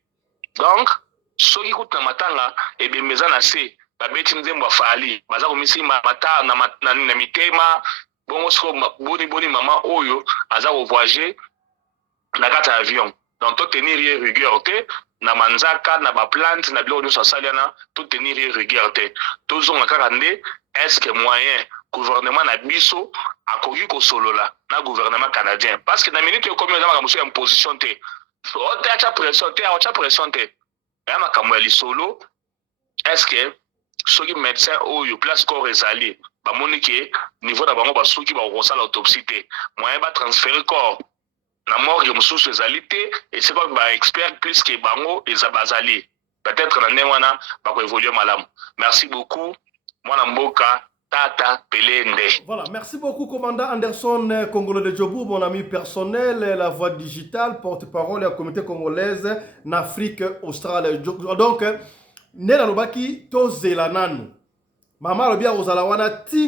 donc soki kutu na matanga ebemeza na se babeti nzembo afali baza komisi mata na mitema bongo siko boni mama oyo aza ko voyager na kata avion donc to tenir rigueur te na manzaka na ba plante na bilo nyonso asaliana to tenir rigueur te tozonga kaka nde est-ce que moyen gouvernement na biso akoki kosolola na gouvernement canadien parce que na minute yokomi oza makambo ya imposition te oteacha pression te ya makambo ya lisolo est-ce que soki médecin oyo place corps ezali bamoni ke niveau na bango basuki bakosala autopsie te moyen batransférer corps na morgue mosusu ezali te et c'est pas ba expert plus que bango ezabazali peut-être na ndenge wana bakoévoluer malamu. Merci beaucoup mwana mboka Tata Pelende. Voilà, merci beaucoup commandant Anderson Congolais de Djobou, mon ami personnel, la voix digitale, porte-parole de la communauté congolaise en Afrique australe. Donc nena lobaki to zelananu mama lobia ozala wana ti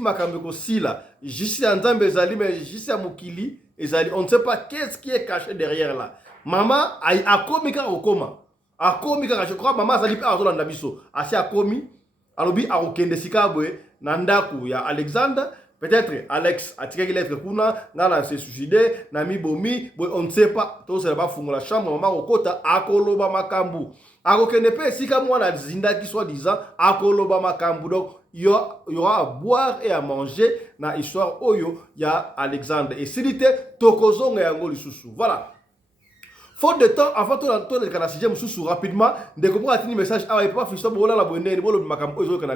makambe ko sila jisi ya nzambe ezali mais jisi ya mukili ezali on ne sait pas qu'est-ce qui est caché derrière là mama akomi ka okoma je crois mama azali pa azolanda biso asi akomi alobi akokende sikabwe na ndaku ya Alexander peut-être Alex atikaki lettre kuna ngala se suicide na mibomi on ne sait pas to se ba fungola chambre mama okota akoloba makambu akokende pe sika mwana zindaki soi-disant akoloba makambu donc il y aura à boire et à manger na histoire oyo ya Alexander et silité tokozonga yango lisusu voilà. Faute de temps avant tout le canal sixième sous rapidement de comprendre un message ah il pas fisto bola la bonne bolo makambo oyo na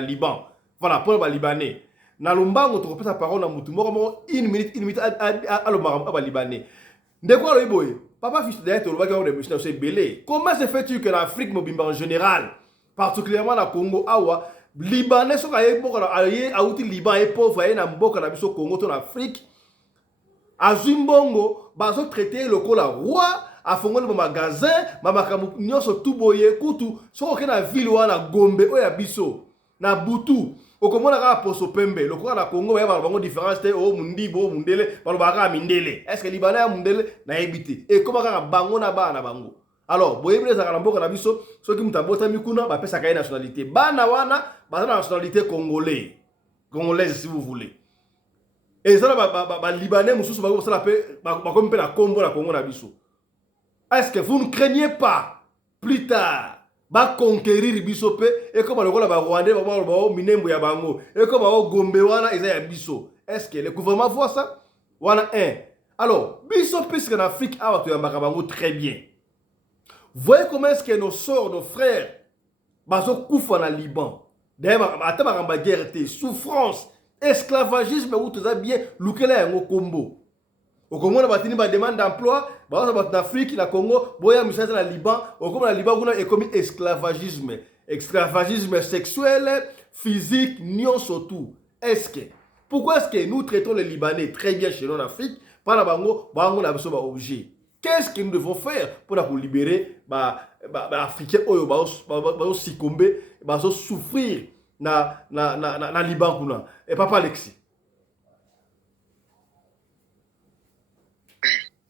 Liban voilà pour les Libanais na lumbango to kopesa parole na mutu moko une minute à lo makambo ba Libanais ndeko lo iboye papa fisto derrière to lo baki on de mission c'est belé comment se fait-il que l'Afrique mobimba en général particulièrement la Congo awa Libanais so ka yebo ka aye auti Liban et pauvre na mboka na biso Congo to na Afrique azumbongo bazo traiter le kola roi a fongoli ba magasin ba makambo nyonso tuboye kutu soko ke na ville wana Gombe oya biso na Butu okomona ka poso pembe le kola na Congo ya bango différence te o mundibo mundele ba ka mindele est-ce que Libanais ya mundele na ebité et comment ka bango na bango alors boyebi za ka mboka na biso soki mutabota mikuna ba pesa ka nationalité bana wana ba nationalité congolaise si vous voulez. Et ça, les Libanais, comme la Congo, la Congo, la biso. Est-ce que vous ne craignez pas plus tard va conquérir Bisope et comme le Rwandais va voir Minembo ya bango et comme le Gombe wana eza ya biso. Est-ce que le gouvernement voit ça? Voilà un. Alors, Bisope c'est en Afrique a tu bango très bien. Voyez comment est-ce que nos sœurs, nos frères bazo kufa na Liban. D'ailleurs, attends ma guerre souffrance. Esclavagisme où tu as bien lukela yango combo. Au Congo on a batini ba demande d'emploi, ba en Afrique, la Congo, boya misasa na Liban, au Congo na Liban kuna est comme esclavagisme, esclavagisme sexuel, physique, nion surtout. Est-ce que pourquoi est-ce que nous traitons les Libanais très bien chez nous en Afrique, par la bango na biso ba objet. Qu'est-ce que nous devons faire pour nous libérer ba africains oyo ba succomber, ba souffrir na Liban kuna et papa Alexis.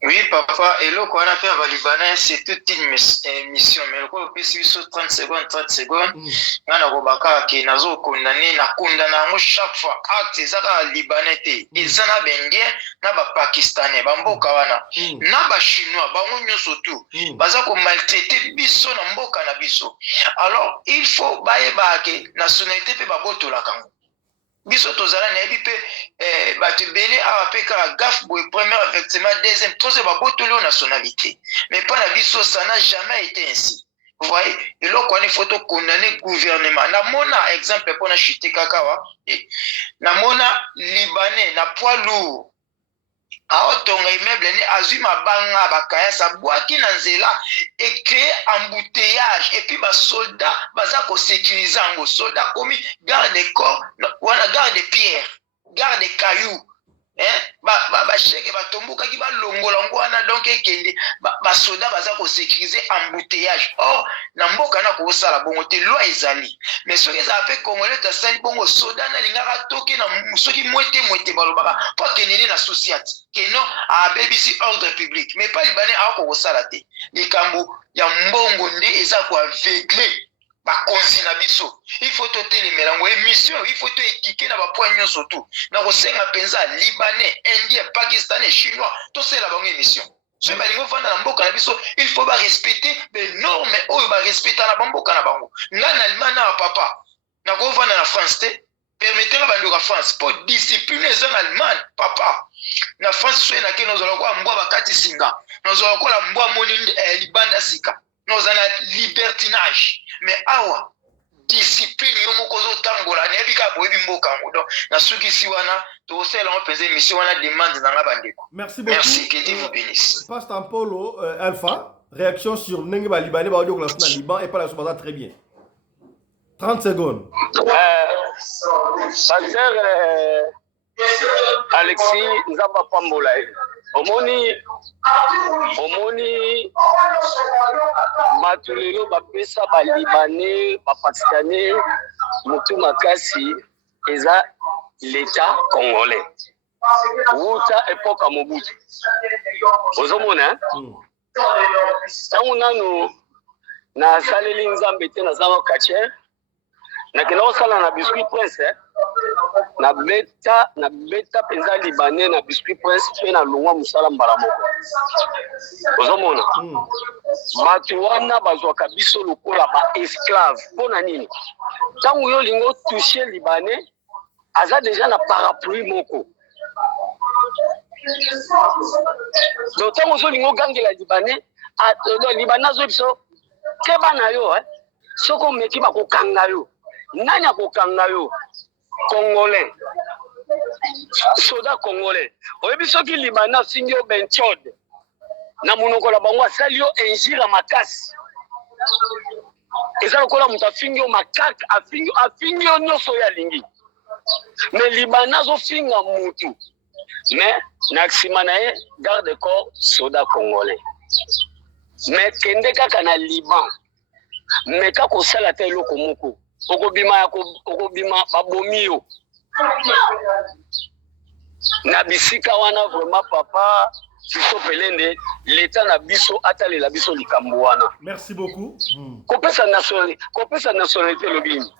Oui, papa, et là, quand on a fait à Libanais, c'est toute une mission. Mais le coup, sur 30 secondes, on a Robaka qui n'a pas condamné, n'a condamné chaque fois. Acte, c'est ça, Libanais, et ça n'a bengue, n'a pas Pakistanais, Bamboka, n'a pas Chinois, Bamboka surtout. Parce qu'on maltraité biso, n'a pas na biso. Alors, il faut bailler nationalité, pe baboto la kango. Biso tozala na yebi pe bato ebele awa pe kaka gaffe boye premier effectivement deuxième troisième babotoli nationalité mais pas na biso ça n'a jamais été ainsi vous voyez eloko wana faut condamner gouvernement namona exemple mpona chute kaka wa namona libanais na poids lourd aotonga immeuble ne azwi mabanga bakayasa bwaki na nzela ecrée embouteillage et puis basoldat baza kosécurize yango soldat komi garde de corps wana garde de pierre garde de caillou basheke batombokaki balongola yango wana donc ekende basoldat baza kosécurize embouteillage or na mboka na kosala bongo te loi ezali mais soki ezala mpe congolais tasali bongo soldat nalingaka toke na soki mwete balobaka mpo akendeni na sociate keno abebisi ordre public mais pas libanais ako kosala te likambo ya mbongo nde eza koaveugle bakonzi na biso il faut totelemela yango émission il faut toédike na bapoint nyonso tu na kosenga mpenza libanais indien pakistanais chinois tosala bango émission soki balingi ofanda na mboka na biso il faut barespecte banorme oyo barespecta na bamboka na bango ngai na allemagne na papa nakofanda na france te permettenga bandoka france mpo discipline eza na allemagne papa na france soki nake nozala kola mbwa bakati singa nozala kola mbwa moni libanda sika nozala na libertinage mais awa discipline yo moko ozotambola nayebi kaka boyebi mboka yango donc nasukisi wana tokosalango mpenza émission wana demande nanga bandeko. Merci, que Dieu vous bénisse. Pasteur Polo Alpha, réaction sur ndenge balibanais baodio kolasa na Liban et pas la soubata très bien. 30 secondes. Pasteur Alexis Nzamba Pambola. Omoni bato lelo bapesa balibanais bapakistanais motu makasi eza l'état congolais wuta epoka Mobutu ozomona ntango nano nasaleli nzambe te naza na kacher nakenda kosala na biscuit prince na beta mpenza libanais na biscuit prince mpe na longwa mosala mbala moko ozomona bato wana bazwaka biso lokola baesclave mpo na nini ntango yo olingi otouche libanais aza deja na parapluie moko donc ntango ozolingi ogangela libanais azwi biso keba na yo soki omeki bakokanga yo nani akokanga yo congolais soda congolais oyebi soki libanais afingi yo benchode na monoko na bango asali yo injira makasi eza lokola moto afingi yo makaka afingi yo nyonso oyo alingi mais libanais azofinga mutu mais na nsima na ye garde corps soda congolais mais kende kaka na Liban meka kosala te eloko moko okobima babomi yo na bisika wana vraiment papa biso pelende l'état na biso atalela biso likambo wana. Merci beaucoup. Kopesa nationalité lobini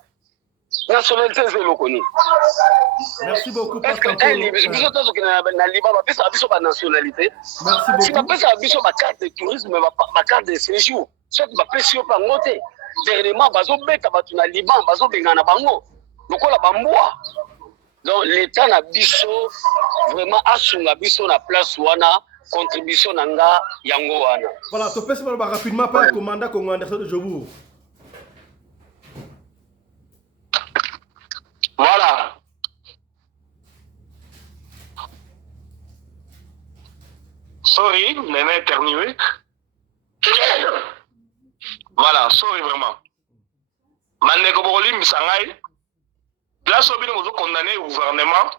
nationalité zeloko ni. Merci beaucoup Pasteur Polo. Biso tozo na Liban bapesa biso ba nationalité. Merci beaucoup. Si bapesa biso ba carte de tourisme ba carte de séjour soki bapesi yo pango te dernièrement bazobeta bato na Liban bazobengana bango lokola bambwa. Donc l'état na biso vraiment asunga biso na place wana contribution nanga yango wana. Voilà, tu peux savoir rapidement par le commandant Congo Anderson de Jobour. Voilà. Sorry, Néné éternué. Voilà, sorry vraiment. Mandeko Boroli Misangai. Place au bino mozo condamné au gouvernement.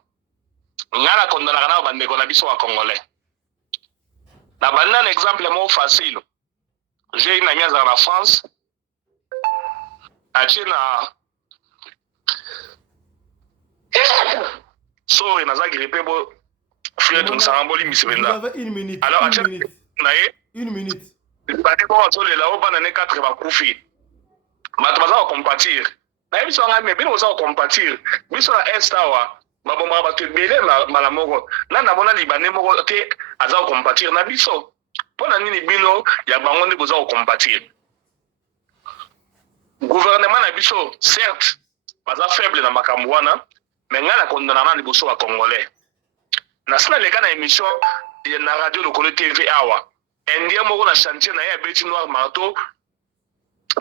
Ngana condamné na bandeko na biso wa congolais. Na banda un exemple mo facile. J'ai une amie en France. Achina sorry naza grippé bo frère donc sangamboli misibenda. Vous avez une minute. Alors une minute. Bati ko wazo le la obana ne 4 ba kufi. Matabaza ko compatir. Na biso nga me bino zo compatir. Biso na estawa baboma ba te bele malamoko. Na na bona libane moko te aza ko compatir na biso. Pona nini bino ya bango ne boza ko compatir. Gouvernement na biso certes baza faible na makambo wana mais nga na kondana na liboso ba congolais. Na sina leka na émission na radio lokolo TV awa. Indien moko na chantier na ye beti noir marteau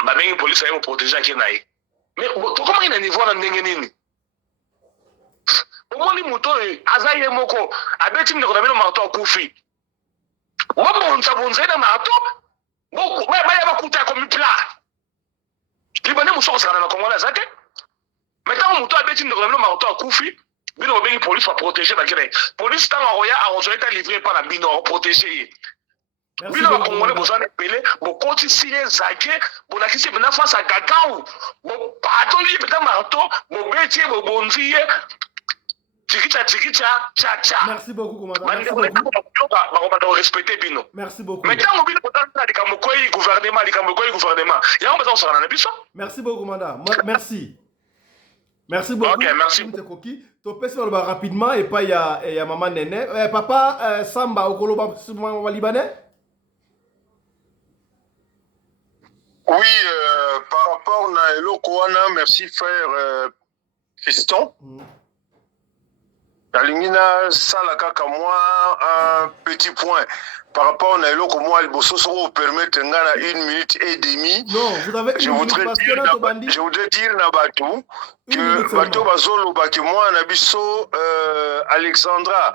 ba bengi police ayo protéger ki na ye. Mais comment il a niveau na ndenge nini? Omoni muto azaye moko abeti ndeko na bino marteau akufi. Wabonza bonza na marteau. Boko ba ya bakuta comme plat. Libane muso sana na Congolais zake. Maintenant muto abeti ndeko na bino marteau akufi. Bino bengi police va protéger ba kire. Police tanga roya a rejoindre livré par la bino protéger. Bino ba Congolais bozana pelé, bokoti signé zake, bonakisi bena face à Gagao. Bo patoli beta marteau, bo beti bo bonziye. Tikicha cha. Merci beaucoup commandant. Merci beaucoup. Respecter bino. Merci beaucoup. Maintenant bino botana likamokoi gouvernement. Ya on besoin sana na biso. Merci beaucoup commandant. Merci. Merci beaucoup. OK, merci. Tu peux faire rapidement et pas il y a maman Nene. Papa Samba au Koloba libanais. Oui, par rapport à Elokoana, merci frère Fiston. Alingina Salakaka, moi, un petit point. Par rapport à Eloko, moi, le bosso vous permettre ngana 1 minute et demie. Non, vous avez je voudrais dire Nabatou que Bato Bazolo Baki, moi, Nabiso, Alexandra.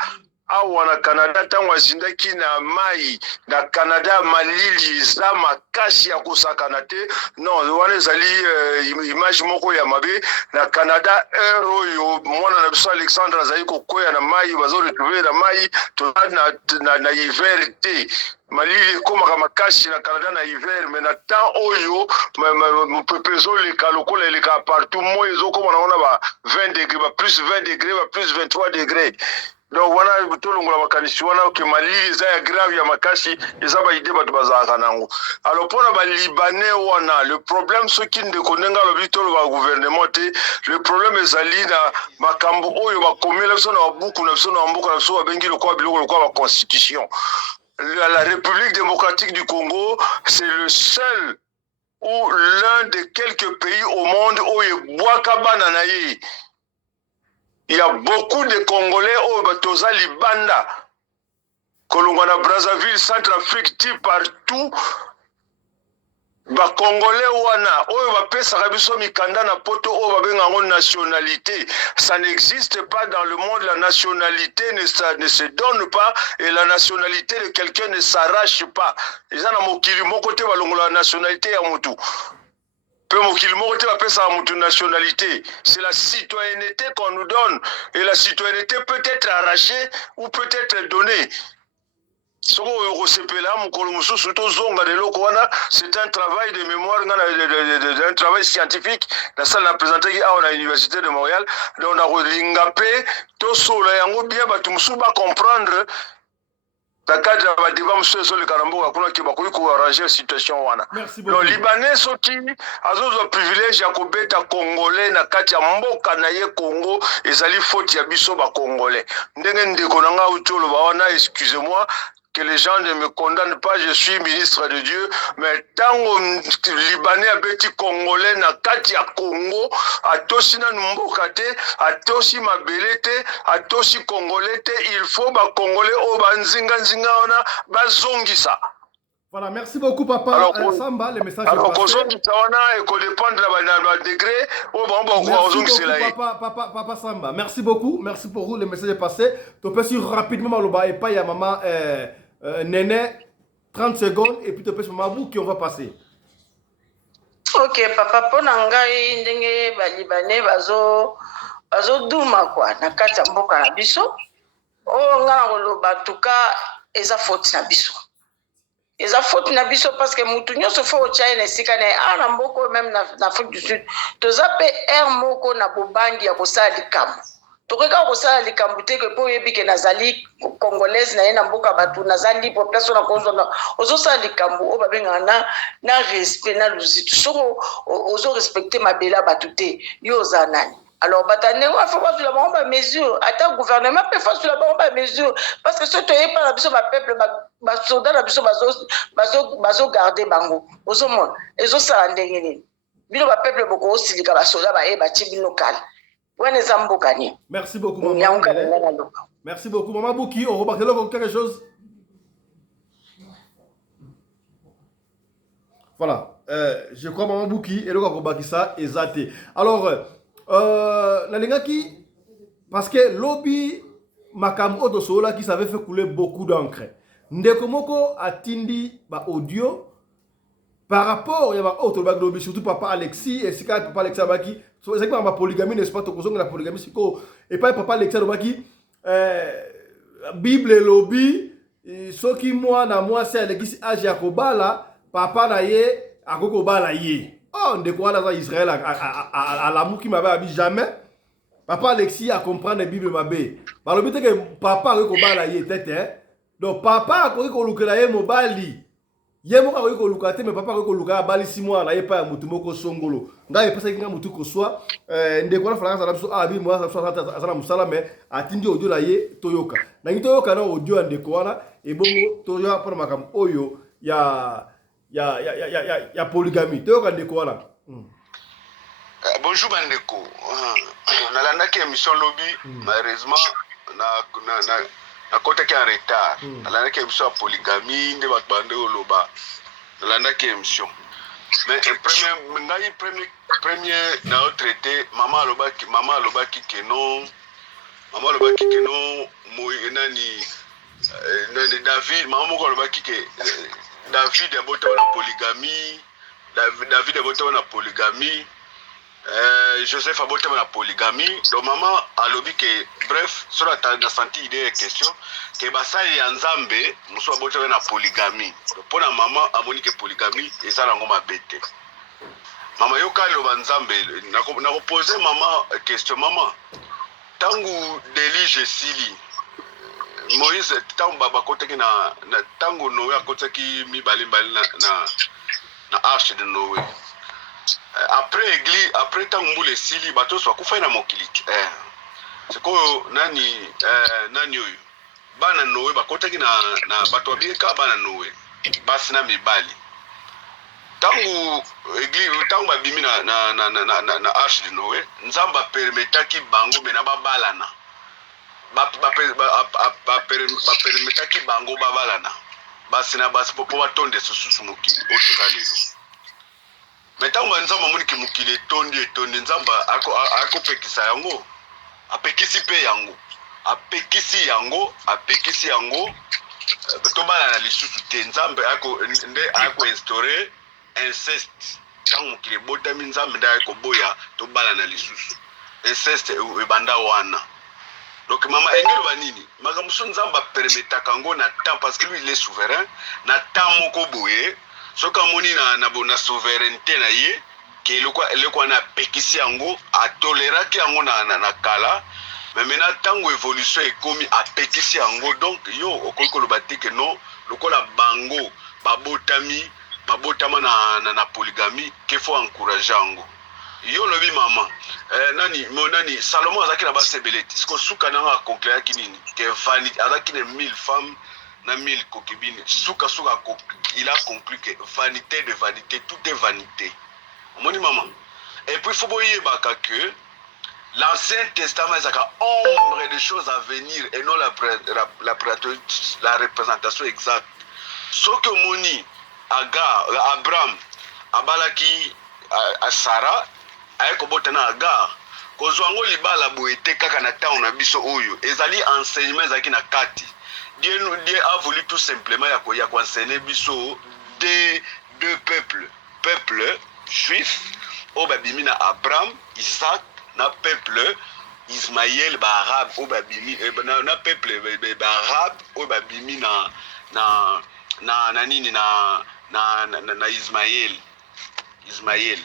Awa na Canada tango azindaki na mai na Canada malili za makasi ya kosakana te non wana ezali image moko ya mabe na Canada euro yo mwana na biso Alexandre azali kokoya na mai bazo retrouver na mai to na hiver te malili komaka makasi na Canada na hiver mais na temps oyo mopepezo leka lokola eleka partout moi ezokoma na ona ba 20 degrés ba plus 20 degrés ba plus 23 degrés. Donc wana tolongola makanisi wana ke malili za ya grave ya makasi eza ba ide bato bazaka nango. Alors pona ba libanais wana le problème ce qui ne konenga lo bitolo ba gouvernement te le problème ezali na makambo oyo ba komela so na buku na so na mboka na so ba bengi lokwa biloko lokwa ba constitution. La République démocratique du Congo, c'est le seul ou l'un des quelques pays au monde où il boit kabana na ye. Il y a beaucoup de Congolais au Batoza Libanda, Kolongwana, Brazzaville, Centrafrique, partout. Ba Congolais wana, oyo ba pesa kabiso mikanda na poto o ba benga nationalité. Ça n'existe pas dans le monde, la nationalité ne se donne pas et la nationalité de quelqu'un ne s'arrache pas. Ils ont mokili moko te balongola la nationalité ya mutu. Nationalité, c'est la citoyenneté qu'on nous donne et la citoyenneté peut être arrachée ou peut être donnée. C'est un travail de mémoire, un travail scientifique. La salle a présenté à l'Université de Montréal. Donc on a lingapé, tout cela, on bien comprendre. Donc Libanais soki azozo privilège ya kobeta Congolais na kati ya mboka na ye Congo ezali faute ya biso ba Congolais. Ndenge ndeko na nga utolo ba wana excusez-moi que les gens ne me condamnent pas, je suis ministre de Dieu, mais tango Libanais abeti Congolais na kati ya Congo, atosi na mboka te, atosi mabele te, atosi Congolais te, il faut ba Congolais o banzinga ona bazongisa. Voilà, merci beaucoup papa. Alors, Samba, le message est passé. Merci beaucoup papa Samba. Merci beaucoup pour vous, le message est passé. Tu peux suivre rapidement le bas et pas il y a maman Néné 30 secondes et puis tu peux sur Mabou qui on va passer. OK, papa ponangai ndenge ba libanais bazo duma quoi na kati ya mboka na biso. O nga loba tuka eza faute na biso. Eza faute na biso parce que mutu nyonso fo China sika na ana mboko même na Afrique du Sud. Toza pe air moko na bobangi ya kosala likamo. tokoka kosala likambo te ke po oyebi ke nazali congolaise na ye na mboka bato nazali po place na kozona ozosala likambo oyo babengaka na respect na luzitu soko ozorespecte mabele ya bato te yo oza nani alors bata ndenge afo bazwila bango bamesure ata gouvernement mpe fasula bango bamesure parce que so toyebi na biso bapeuple basoda na biso bazogarde bango ozomona ezosala ndenge nini bino bapeuple boko osilika basoda baye batie bino kala wana eza mboka nini. Merci beaucoup maman. Merci beaucoup maman Bouki. On remarque quelque chose. Voilà, je crois maman Bouki et le gars ça exacté. Alors Nalingaki, parce que lobby Makam Odosola qui savait faire couler beaucoup d'encre. Ndekomoko a tindi ba audio par rapport à autre lobby, surtout papa Alexis et si papa Alexis Abaki, c'est exactement ma polygamie n'est-ce pas ton la polygamie c'est quoi et pas papa Alexis Abaki Bible lobby ce qui moi c'est Alexis Ajakobala papa na ye akokobala ye. Oh, on découvre dans Israël à l'amour qui m'avait habillé jamais. Papa Alexis a compris la Bible m'avait. Par le but que papa akokobala ye tête hein. Donc papa akokolukela ye mobali. Ye mo akokolukate mais papa akokoluka bali 6 mois na ye pa mutu moko songolo. Ngai pesa kinga mutu ko soit ndeko na franga za biso abi moi ça na musala mais atindi audio la ye toyoka. Na ngito yoka na audio ndeko wana e bongo toyo pour makam oyo ya polygamie. Toyoka ndeko wana. Bonjour bandeko. Nalandaki émission lobby malheureusement na côté qui en retard. Nalandaki émission polygamie nde bat bande oloba. Nalandaki émission. Mais premier na traité maman alobaki que non. Maman alobaki que non nani David maman moko alobaki que David abota na polygamie. David abota na polygamie. Joseph abota na polygamie. Donc maman a lobby que bref, sur la senti idée et question que basali ya nzambe muso abota na polygamie. Pour na maman amoni que polygamie ezala ngoma bete. Maman yoka lo banzambe na ko poser maman question maman. Tangu délige sili Moïse tangu baba kotaki na tangu Noé akotaki mibali na arche de Noé. Après tangu mbule sili bato so kufa na mokili. C'est quoi nani oyo. Bana Noé bakotaki na bato bieka bana Noé. Basi na mibali. Tangu babimi na arche de Noé, nzamba permetaki bango mena babalana. Permetaki bango babalana. Basi na basi popo batonde susu mokili otozalelo. Metango nzamba moni ki mokili tondi nzamba akopekisa yango. Apekisi pe yango. Apekisi yango. Tobalana lisusu te nzambe ako instaurer inceste. Tango mokili botami nzambe nda koboya tobalana lisusu. Inceste ebanda wana. Donc maman engelo banini makamuso nzamba permetaka ngo na temps parce que lui il est souverain na temps moko boye soka moni na souveraineté na ye ke lekwa na pekisi yango a tolérer ki yango na kala mais maintenant tango évolution ekomi a pekisi yango donc yo okoko lobatike non lokola bango babotama na polygamie ke faut encourager yango. Yo lobi mama nani Salomon azaki na basebeleti siko suka nanga conclure kinini que vanité azaki na 1000 femmes na 1000 concubines suka il a conclu que vanité de vanité tout est vanité moni mama et puis faut boyer baka que l'Ancien Testament est ombre de choses à venir et non la représentation exacte ce que moni Abraham abalaki a Sarah ayeko botana Agar kozwango libala boete kaka na temps na biso oyo ezali enseignement ezaki na kati Dieu a voulu tout simplement ya ko enseigner biso deux peuple juif o babimi na Abraham Isaac na peuple Ismaël ba arabe o babimi na peuple ba arabe o babimi na Ismaël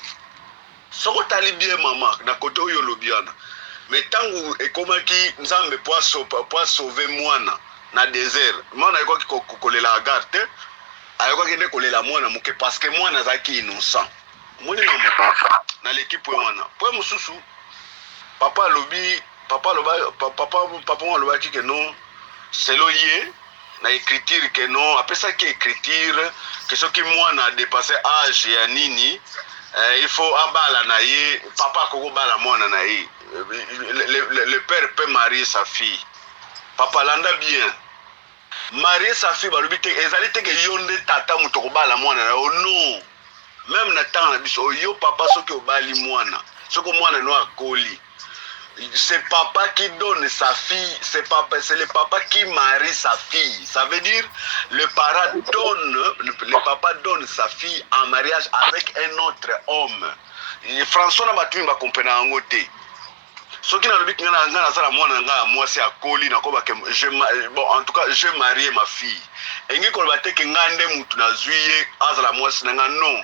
Soko tali bien maman na koto oyo lobiana mais tangu ekomaki nzambe po sauver mwana na désert mwana ayokoki kokolela agar te ayokoki nde kolela mwana moke parce que mwana azalaki innocent omoni mama na l'équipe wana po mosusu papa mo alobaki ke non selo ye na écriture ke non apesaki écriture ke soki mwana adépasse âge ya nini il faut abala na ye papa akoko bala mwana na ye le père peut marier sa fille papa landa bien marier sa fille balobi te ezali te ke yo nde tata moto kobala mwana na yo non même na temps na biso yo papa soki obali mwana soki mwana no akoli c'est papa qui donne sa fille, c'est le papa qui marie sa fille. Ça veut dire le papa donne sa fille en mariage avec un autre homme. François n'a pas pu me comprendre en côté. Ce qui n'a pas pu moi c'est à Koli bon en tout cas je marié ma fille. Et ngi ko baté ke ngande mutu na zuiye azala moi non.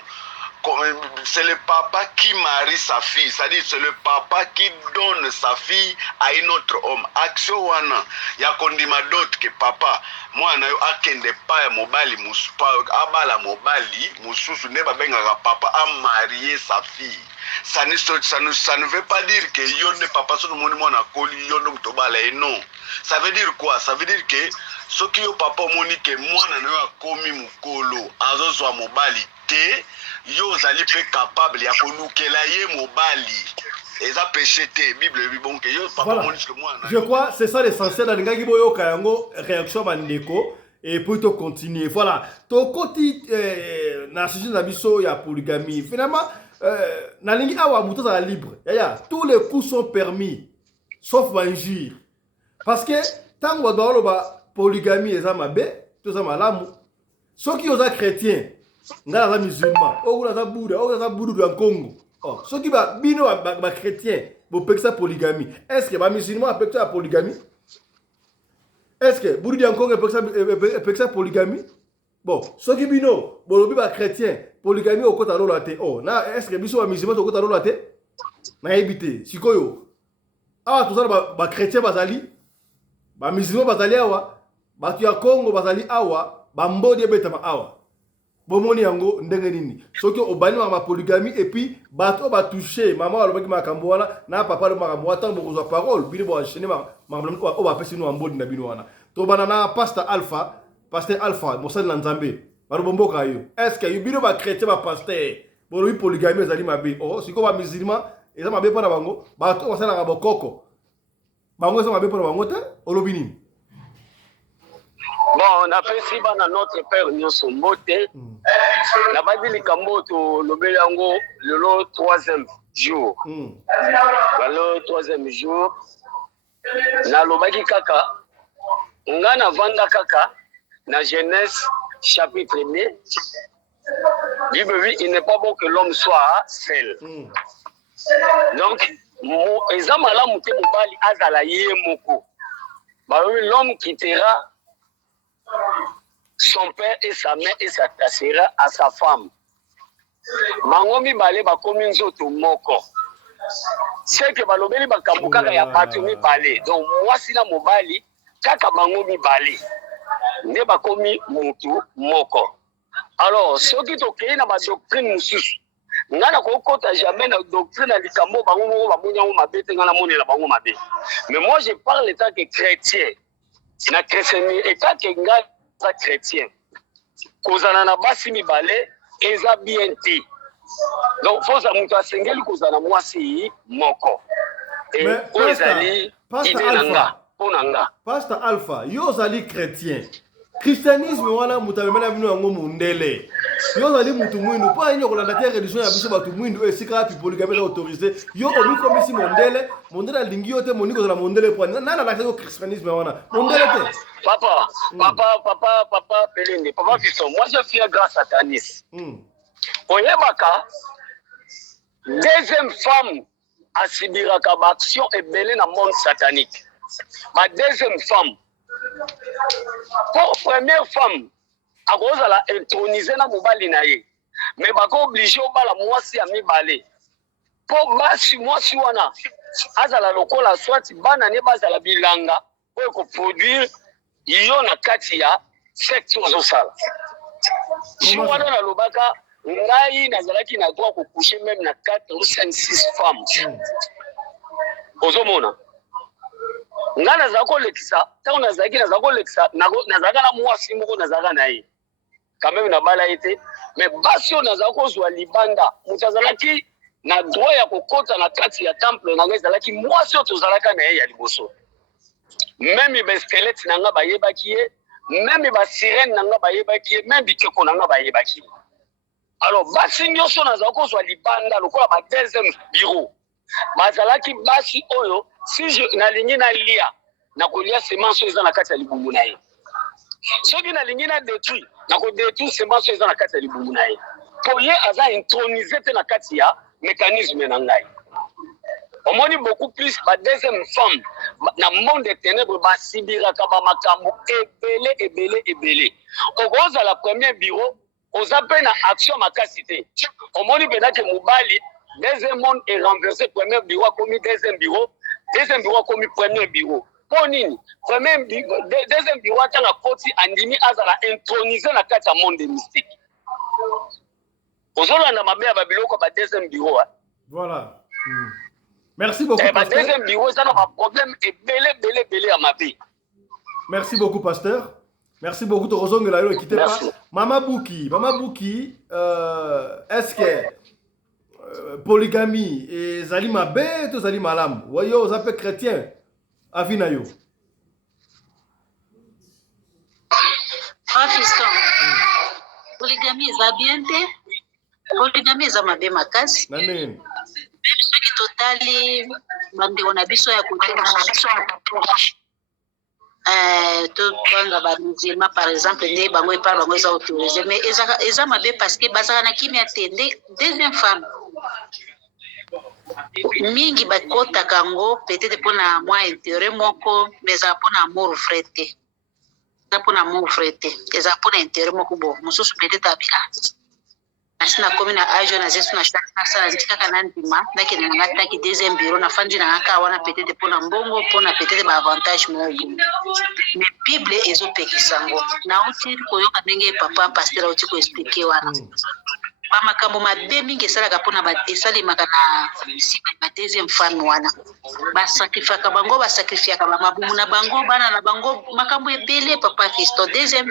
C'est le papa qui marie sa fille, c'est-à-dire c'est le papa qui donne sa fille à un autre homme. Action wana ya kondima d'autre que papa moi na yo akende pa ya mobali muspa abala mobali mususu ne ba benga papa a marié sa fille. Ça ne veut pas dire que yo ne papa so moni mona koli yo no tobala et non. Ça veut dire quoi? Ça veut dire que ce qui yo papa moni que mwana na yo akomi mukolo azo so mobali te yo zali pe capable ya kolukela ye mobali eza péché te bible bon que yo papa voilà. Moni que moi je crois c'est ça l'essentiel dans ngaki boyo kayango réaction bandeko et pour to continuer voilà to koti na sujet na biso ya polygamie finalement na lingi awa muto za libre ya tous les coups sont permis sauf injure parce que tango doalo ba polygamie eza mabe to za malamu soki oza chrétien ngala za musulman o za bouddha o za bouddha en Congo oh soki ba bino ba chrétien bo pekisa polygamie est-ce que ba musulman pekisa polygamie est-ce que bouddha en Congo pekisa polygamie bon soki bino bo lobi ba chrétien polygamie o kota lola te oh na est-ce que biso ba musulman o kota lola te na ebité sikoyo awa to za ba chrétien bazali ba musulman bazali awa ba tu ya Congo bazali awa ba mbodi ebetama awa bomoni yango ndenge nini soki obani ma polygamie et puis bato ba toucher maman alobaki makambo wana na papa le makambo ata bokozwa parole bino bo enchaîner makambo o ba pesi no mbodi na bino wana to bana na pasteur alpha mosali na nzambe baro bomboka yo est-ce que bino ba chrétien ba pasteur bolobi polygamie ezali mabe oh siko ba musulman eza mabe pa na bango bato basala ka bokoko bango eza mabe pa na bango te olobi nini. Bon, on a fait si bana notre père nyonso mbote. Na badi likambo to lobelango le troisième jour. Le troisième jour. Na lobaki kaka. Ngana vanda kaka na Genèse chapitre 2. Bible dit il n'est pas bon que l'homme soit seul. Donc ezamala muté mobali azala ye moko. Ba l'homme quittera son père et sa mère et s'attachera à sa femme. Mangomi bale ba komi nzoto moko. C'est que balobeli ba kambuka ya batu mi bale. Donc moi sina mobali kaka mangomi bale. Ne ba komi mutu moko. Alors ceux qui tokei na ba doctrine mususu. Ngana ko kota jamais na doctrine na likambo bango moko ba munya mo mabete ngana monela bango mabe. Mais moi je parle étant que chrétien. Na chrétien état que nga chrétien kozana na basi mibale eza bien te donc faut ça mutu asengeli kozana mwasi moko et ozali idénanga ponanga pasteur alpha yo zali chrétien christianisme wana mutu amemela bino yango mundele yo zali mutu mwindu po ayenyo kolanda te religion ya biso batu mwindu esika api polygamie eza autorisé yo omikomisi mondele alingi yo te moniko ozala mondele po nana lakisa yo christianisme wana mondele te papa Pelende papa Fisson moi je suis un grand sataniste oyebaka deuxième femme asibiraka ba action ebele na monde satanique ma deuxième femme pour première femme akozala introniser na mobali na ye mais bako obligé obala mwasi ya mibale po basi mwasi wana azala lokola swati bana ne bazala bilanga po ko produire yo na kati ya secte ozosala si wana na lobaka ngai nazalaki na droit ko coucher même na 4 ou 5 6 femmes ozomona nga nazala kolekisa ntango nazalaki nazala kolekisa nazalaka na mwasi moko nazalaka na ye quand même na bala ete mais basi oyo nazala kozwa libanda moto azalaki na droit ya kokota na kati ya temple na ngai ezalaki mwasi oyo tozalaka na ye ya liboso meme baskelete na nga bayebaki ye meme basirene na nga bayebaki ye meme bikeko na nga bayebaki ye alors basi nyonso nazala kozwa libanda lokola ba deuxième bureau bazalaki basi oyo si nalingi nalia nakolia semence oyo eza na kati ya libumu na ye soki nalingi na détruit nakodétruire semence oyo eza na kati ya libumu na ye po ye aza intronisé te na kati ya mécanisme na ngai omoni beaucoup plus ba deuxième femme na monde des ténèbres basibiraka bamakambo ebele okozala premier bureau oza mpe na action makasi te omoni mpenake mobali deuxième monde est renversé premier bureau akomi deuxième bureau akomi premier bureau mpo nini deuxième bureau atanga koti andimi azala intronisé na kati ya monde mystique ozolanda mabe ya babiloko ba deuxième bureau voilà. Merci beaucoup, pasteur. Deuxième bureau, ça n'a pas de problème. Et belé à ma vie. Merci beaucoup, pasteur. Merci beaucoup. Tu as de la quittez pas. Mama Bouki, est-ce que polygamie et zalima bête ou zalima lam? Voyez, vous appelez chrétien. Avinayo. Ah, fiston. Polygamie, ça bien te. Polygamie, ça m'a bien ma case. Amen. Même ceux qui totali bande on a biso ya tout banga ba musulman par exemple ne bango e parle bango za autorisé mais eza mabe parce que bazaka na kimi atende deuxième femme mingi bakota kango peut-être pour na moi intérêt moko mais za pour na amour frete za pour na amour frete eza pour na intérêt moko bo mususu peut-être abia asina komi na ajo na zesu na sala ntika kana ndima ndaki na ngata ki deuxième bureau na fandi na ngaka wana peut-être pour na mbongo pour na peut-être ba avantage mo mais bible ezo pekisango na uti ko yoka ndenge papa pasteur uti ko expliquer wana ba makambo mabe mingi sala ka pona ba esali makana sika ba deuxième femme wana ba sacrifice ka bango ba sacrifice ka ba mabumu na bango bana na bango makambo ebele papa Kristo deuxième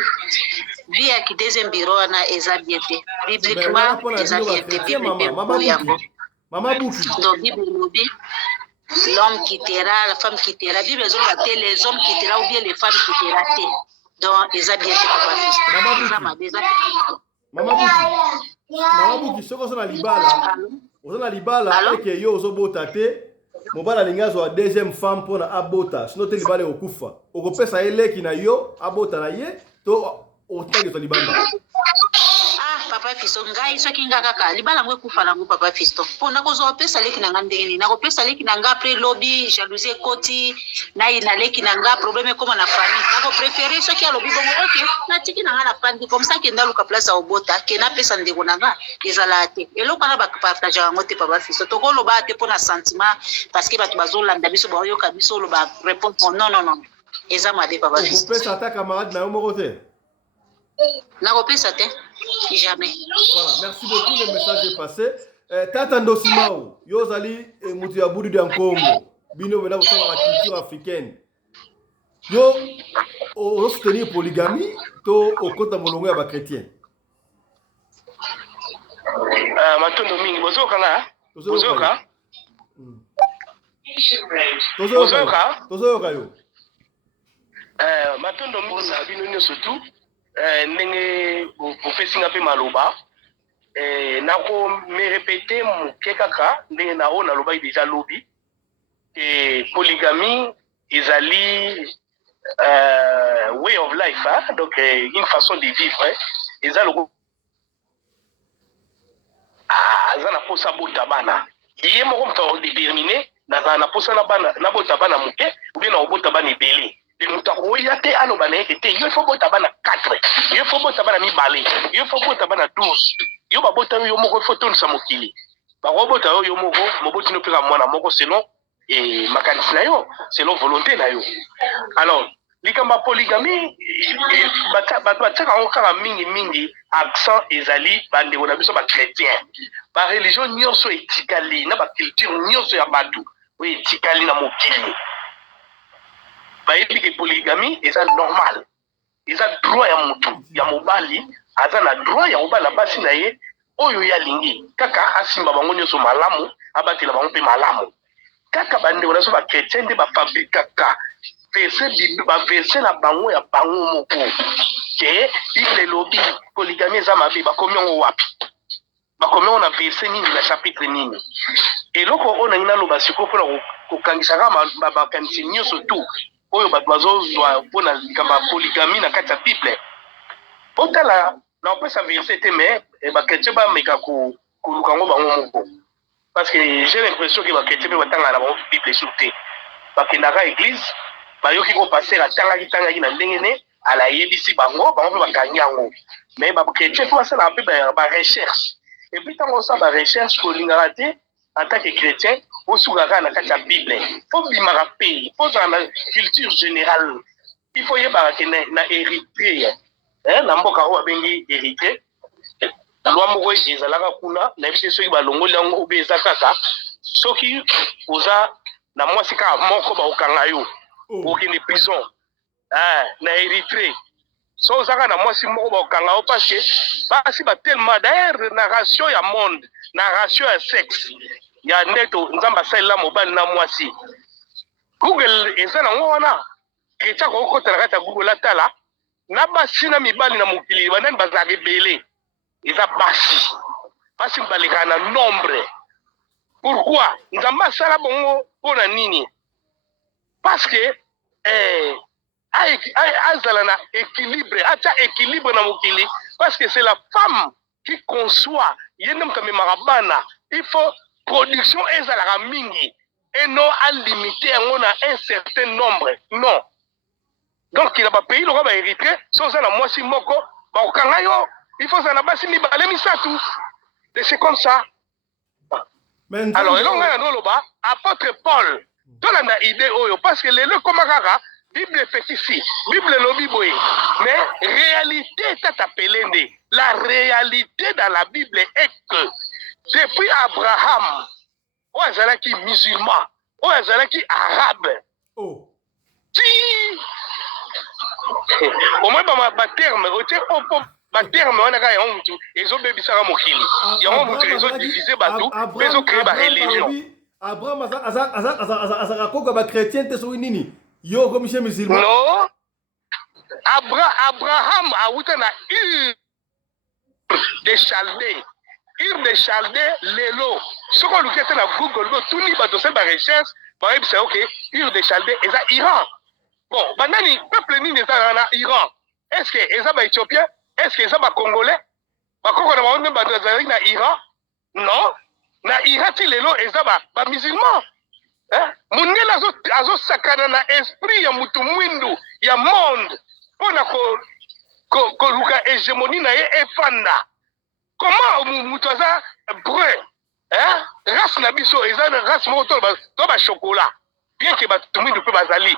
via qui deuxième bureau na ezabiete bibliquement ezabiete Mama Bouki. Donc Bible dit l'homme quittera, la femme quittera. Bible dit les hommes quittera ou bien les femmes quittera. Donc ezabiete papa Kristo. Mama Bouki, ce qu'on a libala. On a libala et que yo ozobota te. Mobala lingazo a deuxième femme pour na abota. Sinon te libala okufa. Okopesa eleki na yo abota na ye to otaki to libanda. Papa Fisto ngai soki ngaka ka libala ngwe kufa nango papa Fisto pona kozo pesa leki nanga ndenge na ko pesa leki nanga après lobby jalousie koti na ina leki nanga problème comme na famille na ko préférer soki a lobby bongo OK na tiki nanga na pandi comme ça ke ndaluka place obota ke na pesa ndeko nanga ezala te eloko na ba partager ngo te papa Fisto to ko loba te pona sentiment parce que batu bazolanda biso ba yoka biso loba répondre non eza mabe papa Fisto ko pesa ta camarade na yo moko te na ko pesa te jamais. Voilà, merci beaucoup, le message est passé. Tata Ndosimao, Yozali et Moutiaboudi de Congo, Bino Vena, vous savez, la culture africaine. Yo, on soutenir polygamie, to au côté de Molongo à chrétien. Matondo mingi, bozoka. Tozoka yo. Matondo mingi na bino surtout. Ndenge profesinga pe maloba nako me répéter moke kaka ndenge na o naloba déjà lobi et polygamie ezali way of life donc une façon de vivre ezali azana posa bota bana ye moko mto déterminer na posa na bana na bota bana moke ou bien na bota bana ebele. Il faut que il faut 4, il faut que 12, il faut que 12, il faut que bakobota yo moko moboti no peka mwana moko selon makanisi na yo selon volonté na yo. Alors likamba polygamie bato batiaka yango kaka mingi accent ezali bandeko na biso bachrétien bareligion nyonso etikali na baculture nyonso ya bato oyo etikali na mokili bayebi ke polygamie eza normal eza droit ya motu ya mobali aza na droit ya kobala basi na ye oyo yalingi kaka asimba bango nyonso malamu abatela bango mpe malamu kaka bandeko na biso bachrétien nde bafabrikaka verse na bango ya bango moko ke bible elobi polygamie eza mabe bakomi yango wapi bakomi yango na verse nini na chapitre nini eloko oyo nangi naloba sikoyo mpona kokangisaka makanisi nyonso tu oyo bato bazozwa mpona likambo ya polygamie na kati ya bible otala na opesa verse te mais bakretien bameka koluka yango bango moko parce que j'ai l'impression ke bakretien mpe batangaka na bango bible sur te bakendaka église bayoki ko passer atangaki na ndenge ne ala yebisi bango mpe bakangi yango mais bakretien mpe basala mpe barecherche et puis ntango osala barecherche kolingaka te en tant que chrétien osukaka na kati ya bible fo bimaka mpe fo ozala na culture générale il faut yebaka ke na Érythrée na mboka oyo babengi Érythrée lwa moko ezalaka kuna nayebi te soki balongoli yango obe eza kaka soki oza na mwasi kaka moko bakokanga yo okende prison na Érythrée so ozaka na mwasi moko bakokanga yo parce que basi batelema d'ailleurs na ratio ya monde na ratio ya sexe ya ndeto nzambe asalela mobali na mwasi Google eza nango wana chrétien kokotela kati ya Google atala na basi na mibali na mokili banani bazalaka ebele eza basi balekaka na nombre. Pourquoi nzambe asala bongo mpona nini? Parce que azala na équilibre atia équilibre na mokili parce que c'est la femme qui conçoit yende mkamemaka bana il faut production ezalaka mingi et non à limiter yango na un certain nombre non. Donc il a pas pays lokola baérité so oza na mwasi moko bakokanga yo il faut zala basi mibale misatu et c'est comme ça. Alors elonga na noloba apôtre Paul tolanda idée oyo parce que lelo koma kaka Bible petisi Bible lobi boye mais réalité est appelée la réalité dans la Bible est que depuis Abraham o azalaki musulman o azalaki arabe ti au moins ba terme o te opo ba terme wana ka yango mutu ezobebisaka mokili yango mutu ezodiviser bato ezocréer ba religion. Abraham azaka koka ba chrétien te so nini yo comme chez musulman non Abraham a wuta na Ur de Chaldée lelo soko lukete na Google go tuni bato se ba recherche ba ebisa OK Ur de Chaldée eza Iran. Bon banani peuple nini eza na Iran est-ce que eza ba Éthiopien est-ce que eza ba Congolais ba koko na ba bato ezali na Iran non na Iran ti lelo eza ba musulman mundele azosakana na esprit ya mutu mwindu ya monde mpona koluka hégémonie na ye efanda. Comment mutu aza brun race na biso eza na race moko to bachokola bien ke bato mwindu mpe bazali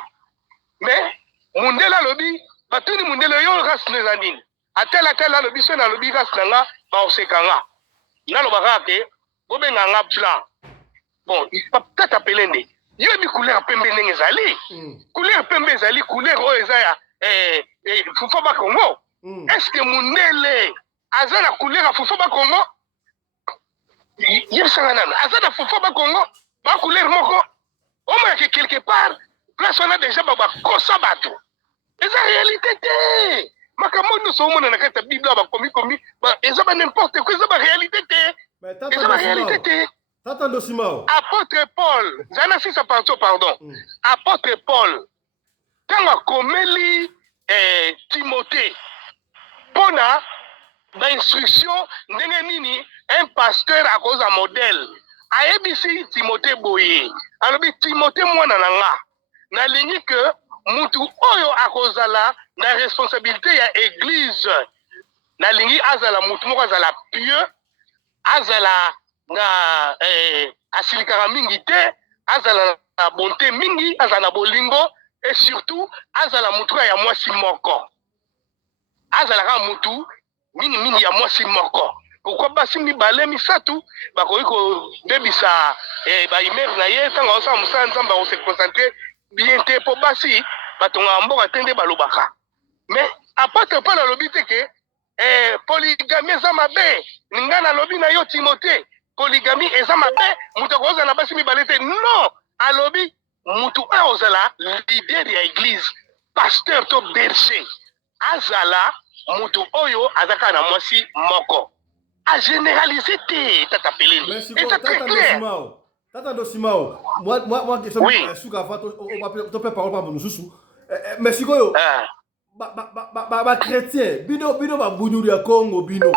mais mundele alobi batuni mundele yo race no eza nini atela alobi so nalobi race na nga baosekanga naloba kaka ke bobenga nga blanc. Bon peut-être appeler nde yobi couleur pembe ndenge ezali couleur pembe ezali couleur oyo eza ya fufa ba Congo. Est-ce que mundele aza na couleur ya fufa ba Congo yebisanga nano aza na fufa ba Congo ba couleur moko omona ke quelque part place wana déjà bakosa bato eza réalité te makambo nyonso omona na kati ya bible bakomi eza ba n'importe quoi eza ba réalité te eza ba réalité te. Apôtre Paul, Apôtre Paul, quand a commis Timothée, pona d'instruction, nini un pasteur à cause d'un modèle. A ebisi Timothée boye. Alors Timothée moi nananga. Na lingi que mutu oyo a cause la responsabilité ya église. Na lingi azala mutu moko azala pieux, azala na asilikaka mingi te, azala na bonté mingi, azala na bolingo, et surtout azala mutu ya mwasi moko. Azala mutu mingi ya mwasi moko. Pourquoi basi mibale misatu bakoki ko debisa ba imer na ye tanga osa musala nzamba ko se concentrer bien te po basi batonga mboka tende balobaka. Mais aparte pas la lobby te ke polygamie eza mabe, ninga na lobby na yo Timothée, polygamie eza mabe, mutu akoza na basi mibale te. Non, a lobby mutu ozala leader ya église, pasteur to berger. Azala mutu oyo azaka na mwasi moko. A généraliser te tata Peleni. Et c'est très clair. Tata Dosimao, moi question sous ka fato to pe parole pas bonsusu. Mais sikoyo ba chrétien bino ba bunyuri ya Congo bino.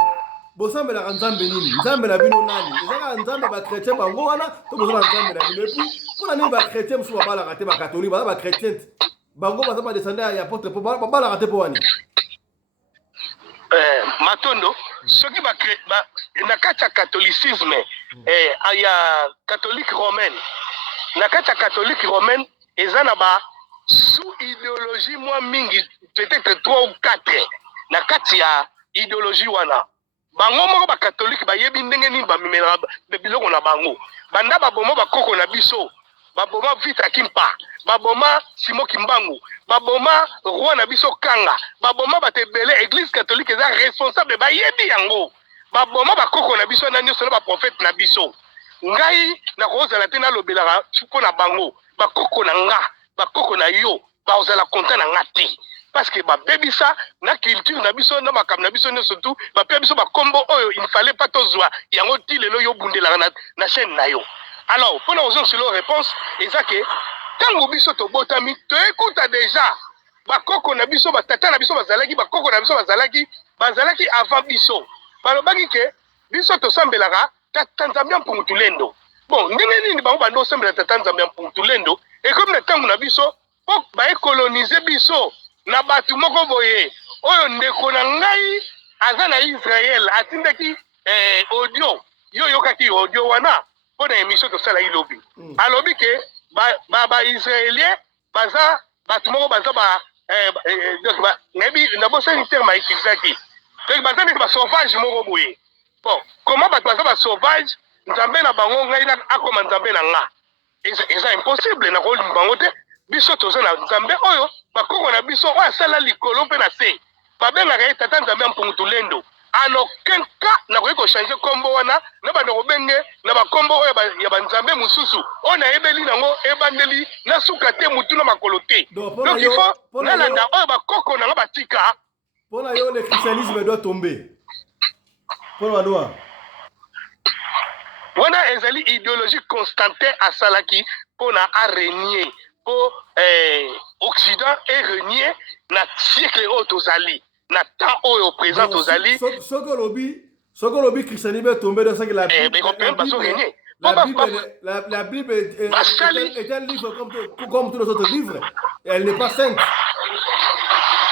Bosambela nzambe nini? Nzambe na bino nani? Ezaka nzambe ba chrétien bango wana to bozala nzambe na bino. Et puis pour la ba chrétien musu ba la raté ba catholique ba chrétien. Bango ba ba descendre ya apôtre pour ba la raté pour wani. Matondo, ce qui va créer na kati ya catholicisme ya catholique romaine. Na kati ya catholique romaine eza ba sous idéologie moi mingi peut-être 3 ou 4 na kati ya idéologie wana. Bango moko ba catholique ba yebi ndenge ni ba mimela biloko na bango. Banda ba bomo ba koko na biso. Baboma Vita Kimpa, baboma Simo Kimbangu, baboma roi na biso Kanga, baboma batebele église catholique eza responsable ba yebi yango. Baboma ba koko na biso na nyoso na ba prophète na biso. Ngai na kozala te na lobelaka chuko na bango, ba koko na nga, ba koko na yo, ba ozala content na ngati. Parce que ba bebisa na culture na biso na makam na biso ne surtout ba biso ba kombo oyo il fallait pas tozwa yango ti lelo yo bundela na chaîne na yo. Alors, pour nous avoir sur la réponse, c'est que quand nous sommes botami, tu écoutes déjà, bakoko na biso, batata na biso bazalaki, bakoko na biso bazalaki avant biso. Balobaki ke biso to sambelaka tatanzambia mpungutulendo. Bon, ndenge ni bango bando sambela tatanzambia mpungutulendo, et comme le temps na biso, po ba coloniser biso na batu moko boye. Oyo ndeko na ngai aza na Israël atindaki audio, yo yokaki audio wana. Pour une émission de ça, il lobby. À lobby que ba israélien, baza, batumoko baza ba, nebi n'abose un terme à utiliser qui. Donc baza n'est pas sauvage moko boye. Bon, comment baza ba sauvage, nzambe na bango ngai na akoma nzambe na nga. C'est impossible na ko bango te. Biso toza na nzambe oyo, bakoko na biso oyo sala likolo pe na se. Babenga ka tata nzambe mpungutulendo. En aucun cas, n'a pas changé combo wana, n'a pas de n'a pas combo ya banzambe mususu. On a ebeli nango ebandeli na sukate mutu na makolote. Donc il faut na landa oyo ba koko na ba tika. Pour la yo le christianisme doit tomber. Pour la loi. Wana ezali idéologie Constantin à Salaki pour na régner pour Occident et régner na siècle autozali. Nathan au présent aux alliés. Sokolobi christianisme est tombé dans ça que la Bible est un livre comme tous les autres livres. Et elle n'est pas sainte.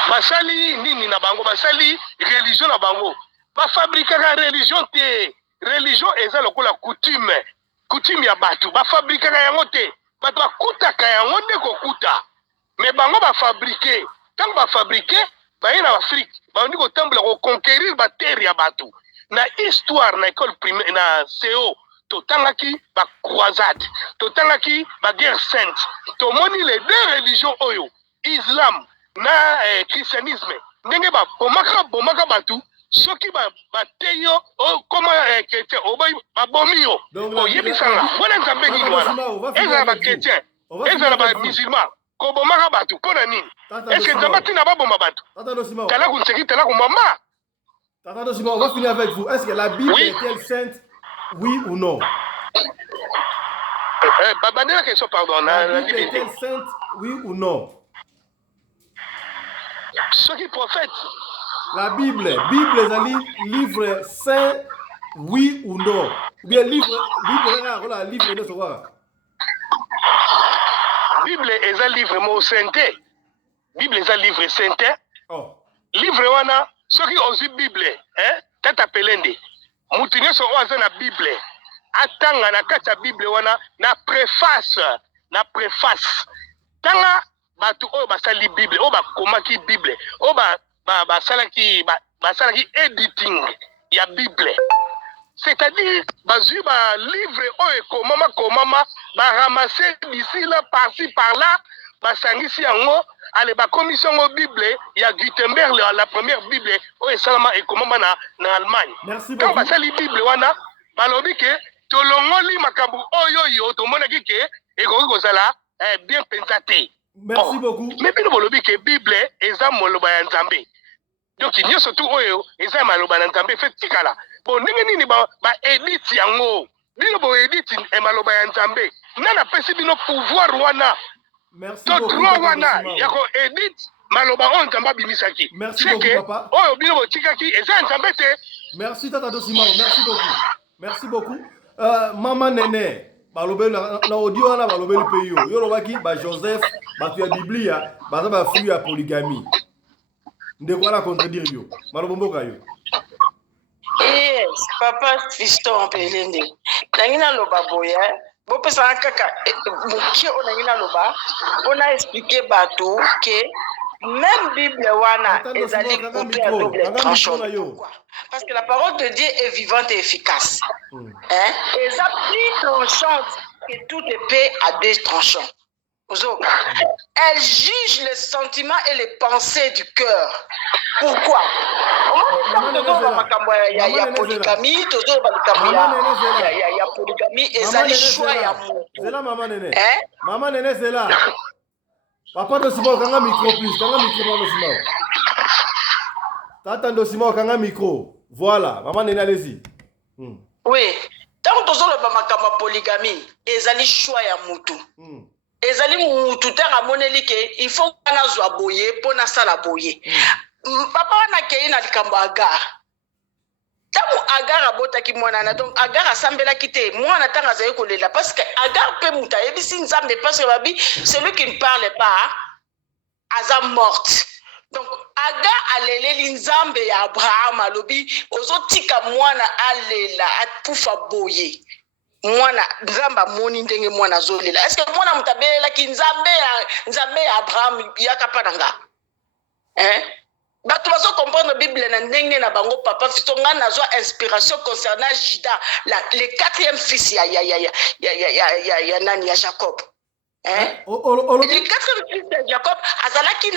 Basali nini na bango, basali religion na bango. Ba fabriquer la religion te. Religion eza lokola coutume ya batu. Ba fabriquer yango te. Batu ba kutaka yango nde ko kuta. Mais bango ba fabriquer. Tant ba fabriquer baye na Afrique, ba ndiko tambula ko conquérir ba terre ya batu. Na histoire na école primaire na CO, to tangaki ba croisade, to tangaki ba guerre sainte. To moni les deux religions oyo, Islam na christianisme. Ndenge ba bomaka batu, soki ba teyo comment chrétien, ba bomio. O yebisanga, bona nzambe ni wana. Eza ba chrétien, eza ba musulman. Kobomaka batu pona nini? Est-ce que nzambe tina ba bomba batu? Tala kunseki tala kumama. Tata Dosimao, on va finir avec vous. Est-ce que la Bible est-elle sainte? Oui ou non? La question, pardon. La Bible est-elle sainte? Oui ou non? Ce qui prophète. La Bible est un livre saint, oui ou non? Bien livre de savoir. Bible est un livre mo sainté. Bible est un livre sainté. Oh. Livre wana ceux qui ont Bible, hein, tata pelende. Mutinyo so oza na Bible. atanga na kati ya Bible wana na préface tanga bato oyo basali Bible oyo bakomaki Bible oyo basalaki editing ya Bible, c'est-à-dire bazui ba livre oyo komama ramasser d'ici là par-ci par-là basangisi yango ale ba commission ngo Bible ya Gutenberg la première Bible oyo salama ekomama na Allemagne. Quand basali Bible wana balobi ke tolongoli makambo oyo yo tomonaki ke ekoki kozala bien pensate. Merci beaucoup. Mais bino bolobi ke Bible eza moloba ya Nzambe. Donc nyonso tu oyo eza maloba na Nzambe fait tikala. Bon ndenge nini ba edit yango. Bino bo edit maloba ya Nzambe. Nana pesi bino pouvoir wana. Merci beaucoup. Droit wana ya ko edit maloba on Nzamba bimisaki. Merci beaucoup papa. Oyo bino bo tikaki eza Nzambe te. Merci tata Dosimao, merci beaucoup. Merci beaucoup. Maman Nene balobeli na audio wana balobeli pe yo lobaki ba Joseph batu ya Biblia baza ba fruit ya polygamie ndeko ala contredire yo malobomboka yo. Yes, papa Fiston Pelende nangina loba boya bopesa kaka mukie onangina loba ona expliquer bato que même Bible wana ezali couper à double tranchant. Parce que la parole de Dieu est vivante et efficace. Hein? Et ça plus tranchante que toute épée à deux tranchants. Elle juge les sentiments et les pensées du cœur. Pourquoi? Il y a polygamie, il y a polygamie et ça les choix ya mou. C'est là maman Nene. Maman Nene c'est là. Papa Dosimao kanga micro plus, kanga micro Dosimao. Tata Dosimao kanga micro. Voilà, maman Nene allez-y. Oui, tant que le makambo polygamie, ezali choix ya mutu. Ezali mutu tanga moneli ke il faut kana zwa boye pona sala boye. Papa wana ke ina likambo Agar. Tamu Agar abotaki mwana na donc Agar asambela kite mwana tanga zaye kolela parce que Agar pe muta yebisi nzambe parce que babi celui qui ne parle pas aza morte. Donc Agar aleleli nzambe ya Abraham alobi ozotika mwana alela atufa boye. Mwana nzamba moni ndenge mwana zolela. Est-ce que mwana mutabela ki nzambe ya Abraham yakapananga? Bato bazo comprendre Bible na ndenge na bango papa fitonga nazo inspiration concernant Juda le quatrième fils ya nani ya Jacob. Le quatrième fils de Jacob azaki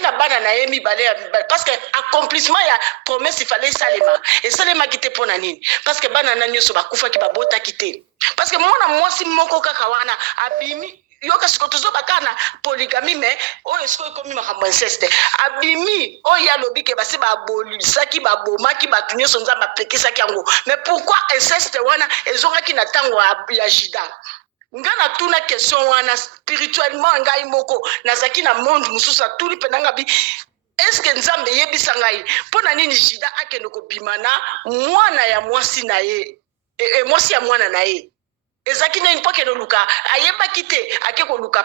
na bana na yemi balé parce que accomplissement ya promesse il fallait Salema et Salema kite pona nini parce que bana na nyoso bakufa ki babota kite parce que mwana mwasi moko kaka wana abimi yoka sikotozo bakana polygamie mais oyo siko komi makambo inceste abimi oya lobike basi babolisaki babomaki batunyo sonza bapekisaki yango mais pourquoi inceste wana ezongaki na tango ya Juda ngana tuna question wana spirituellement ngai moko nazaki na monde mususa tuli penanga bi est-ce que nzambe yebisa ngai pona nini Juda akende ko bimana mwana ya mwasi na ye mwasi ya mwana na ye ezaki na une fois que luka ayeba kite akeko luka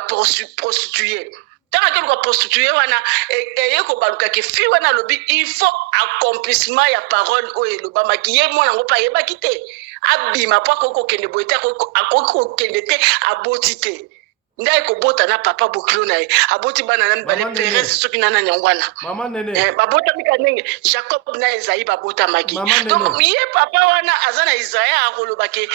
prostituée tant que luka prostituée wana eyeko baluka ke fi wana lobi il faut accomplissement ya parole o elobama ki ye mwana ngo pa yeba kite abima po akoko kende boite akoko kende te aboti te ndai ko bota na papa bokilo na ye aboti bana na bale Perez soki na nyangwana maman Nene babota mika nenge Jacob na Esaïe babota maki donc ye papa wana azana Isaïe akoloba ke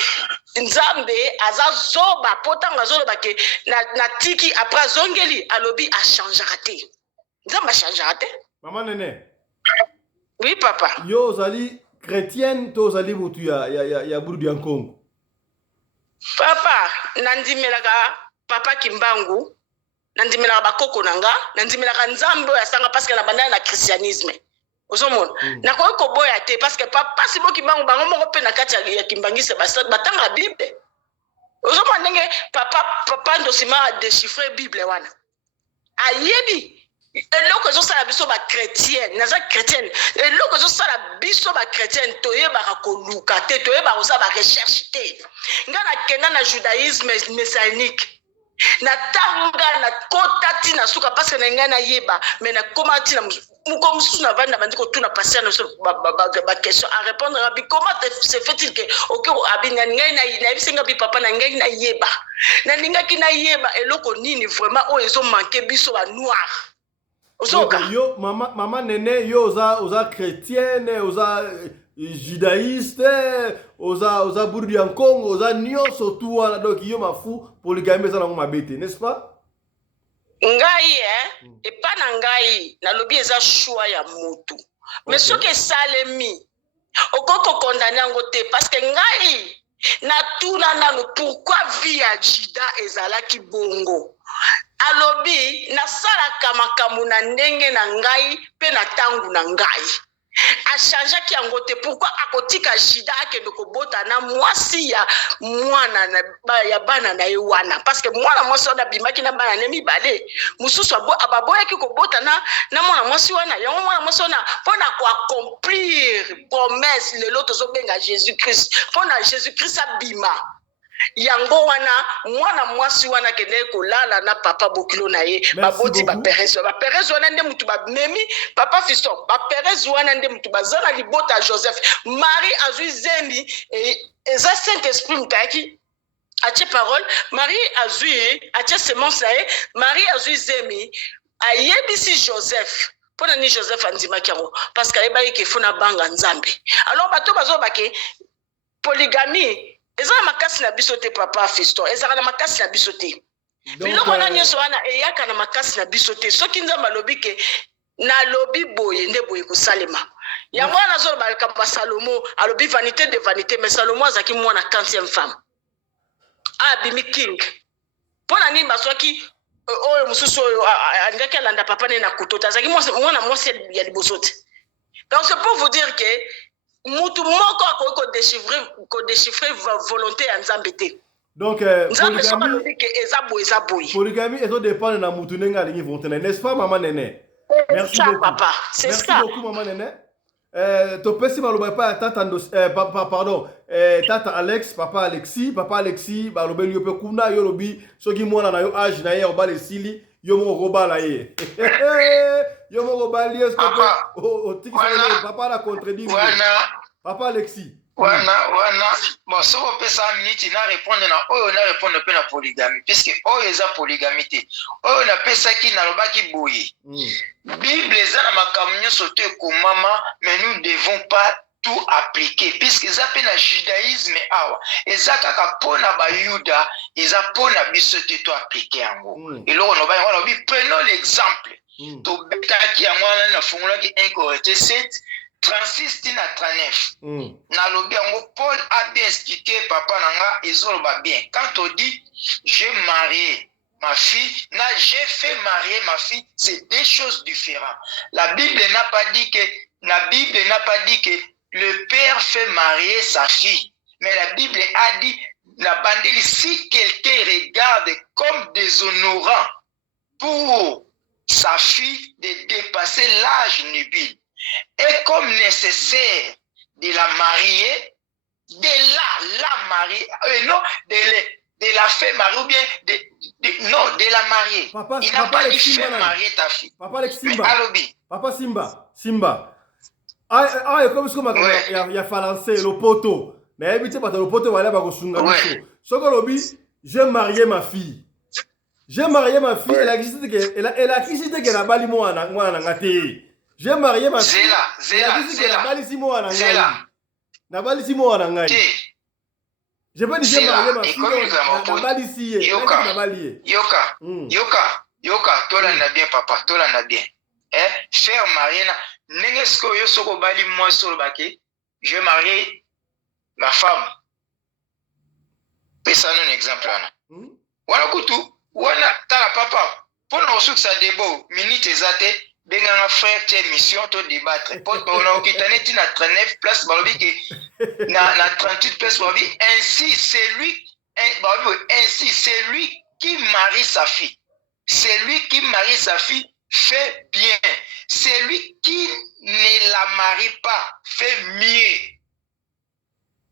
nzambe azazoba potanga zoloba ke na tiki après zongeli alobi a changer raté nzambe a changer raté maman Nene. Oui papa yo zali chrétienne to zali mutu ya Burudi ya Congo papa nandimelaka papa Kimbangu nandimelaka bakoko nanga nandimelaka nzambe ya sanga parce que na bandana na christianisme ozomona na ko boya te parce que papa si boki bango bango moko pe na kati ya kimbangise batanga Bible ozomona ndenge papa Ndosima a déchiffrer Bible wana ayebi eloko ezosala biso ba chrétienne naza chrétienne eloko ezosala biso ba chrétienne toyebaka koluka te toyebaka kosala ba recherche te nga na kenda na judaïsme messianique na tanga na kota tina suka parce que na ngai na yeba mais na koma tina muko mususu na vanda bandiko tuna passer na ba question à répondre abi comment se fait-il que OK abi na ngai na bisenga bi papa na ngai na yeba na ninga ki na yeba eloko nini vraiment o ezo manquer biso ba noir ozoka yo mama nene yo oza chrétienne oza judaïste oza burudi ya Congo oza nyonso tu wana donc yo mafu polygamie eza nango mabe te n'est-ce pas ngai epa na ngai nalobi eza choix ya motu mais soki esalemi okoko condamner yango te parce que ngai natuna nano pourquoi vie ya jida ezalaki bongo alobi nasalaka makambo na ndenge na ngai mpe na ntango na ngai achangeaki yango te pourquoi akotika jida akende kobota na mwasi ya mwana ya bana na ye wana parce que mwana mwasi wana abimaki na bana ne mibale mosusu ababoyaki kobota na mwana mwasi wana yango mwana mwasi wana mpona koaccomplir promesse lelo tozobenga jésus christ mpona jésus christ abima yango wana mwana mwasi wana kende kolala na papa bokilo na ye baboti baperez wana nde mutu bamemi papa fiston baperez wana nde mutu bazana libota Joseph Marie azwi zembi eza Saint Esprit mutaki atie parole Marie azwi atie semence na ye Marie azwi zembi ayebisi Joseph pona ni Joseph andimaki yango parce que ayebaki ke funa banga nzambe alors bato bazobake polygamie eza na makasi na biso te papa fiston ezaka na makasi na biso te biloko wana nyonso wana eyaka na makasi na biso te soki nzambe alobi ke nalobi boye nde boye kosalema yango wana azoloba likambo ya Salomo alobi vanité de vanité mais Salomo azalaki mwana 40e femme abimi king mpona nini bazwaki oyo mosusu oyo alingaki alanda papa ne na kuto te azalaki mwana mwasi ya liboso te donc c'est pour vous dire que mutu moko akoki kodéchiffrer volonté ya nzambe te donc polygamie ezodépendre na mutu ndenge alingi volonté na n'est-ce pas mama nene merci beaucoup papa merci beaucoup mama nene topesi maloba epai ya tata pardon tata Alex papa Alexis balobeli yo mpe kuna yo lobi soki mwana na yo age na ye obala esili yo moko kobala ye yo moko bali ye otikisa papa na contredire papa Alexis wana bon soko opesa minute na répondre na oyo na répondre mpe na polygamie puisque oyo eza polygamie te oyo napesaki nalobaki boye bible eza na makambo nyonso te ekomama mais nous ne devons pas tout appliquer puisque eza mpe na judaïsme awa eza kaka mpona bayuda eza mpona biso te to appliquer yango eloko noba yango nalobi prenons l'exemple tobetaki yango wana nafungolaki 1 Corinthiens 7 36 tina 39 nalobi yango Paul a bien expliqué papa nanga ezoloba bien quand on dit j'ai marié ma fille j'ai fait marier ma fille c'est deux choses différentes la Bible n'a pas dit que le père fait marier sa fille mais la Bible a dit la bandeli si quelqu'un regarde comme déshonorant pour sa fille de dépasser l'âge nubile et comme nécessaire de la marier, de la marier, non, de la faire marier ou bien non, de la marier. Papa, il n'a pas dit faire marier ta fille. Papa Alex Simba. Papa Simba. Ah, comme ce qu'on y a français, le poteau. Mais évitez pas le poteau, voilà, va sunga biso. Ce que l'obi, j'ai marié ma fille. J'ai marié ma fille, elle a existé qu'elle a bali moi na ngate. J'ai marié ma fille. Zéla. Je peux dire j'ai marié ma fille. Yoka, tola na bien papa, tola na bien. Faire marier na nengesko yo soko bali moi solo bake. Je marié ma femme. Pesa un exemple là. Wana kutu, wana tala papa. Pour nous que ça débo, minute ezate. Benga frère tes mission to débattre pour on okitane ti na 39 place balobi ke na 38 place balobi ainsi c'est lui qui marie sa fille fait bien celui qui ne la marie pas fait mieux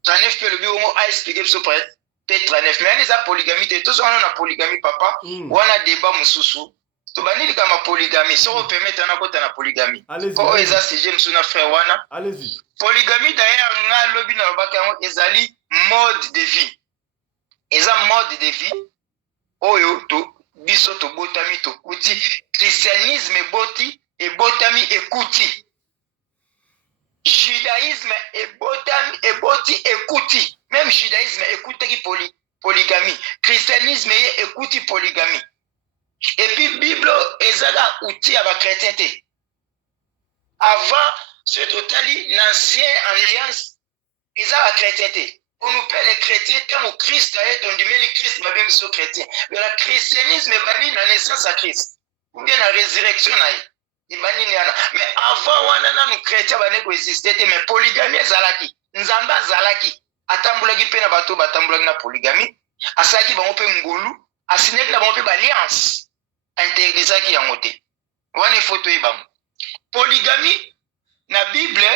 39 pe le bi a expliqué so près P39 mais eza polygamie te to on a polygamie papa wana débat mususu to banili kama polygamie so on permettre na kota na polygamie ko eza sujet musuna frère wana allez-y polygamie d'ailleurs nga lobi na lobaka yango ezali mode de vie eza mode de vie oyo to biso to botami to kuti christianisme ebotami ekuti judaïsme eboti ekuti même judaïsme ekutaki polygamie christianisme ekuti polygamie et puis bible ezaka outil ya ba chrétien te avant ce totali l'ancien alliance ezaka chrétien te on nous perd les chrétiens tant au Christ est on dit mais le Christ m'a bien mis sur chrétien mais le christianisme est la naissance à Christ ou bien la résurrection mais avant wana na nous chrétiens bane ko exister mais polygamie ezalaki nzamba azalaki atambulaki pe na bato batambulaki na polygamie asaki bango pe ngolu asineki na bango pe alliance interdisaki yango te wana photo ebam polygamie na bible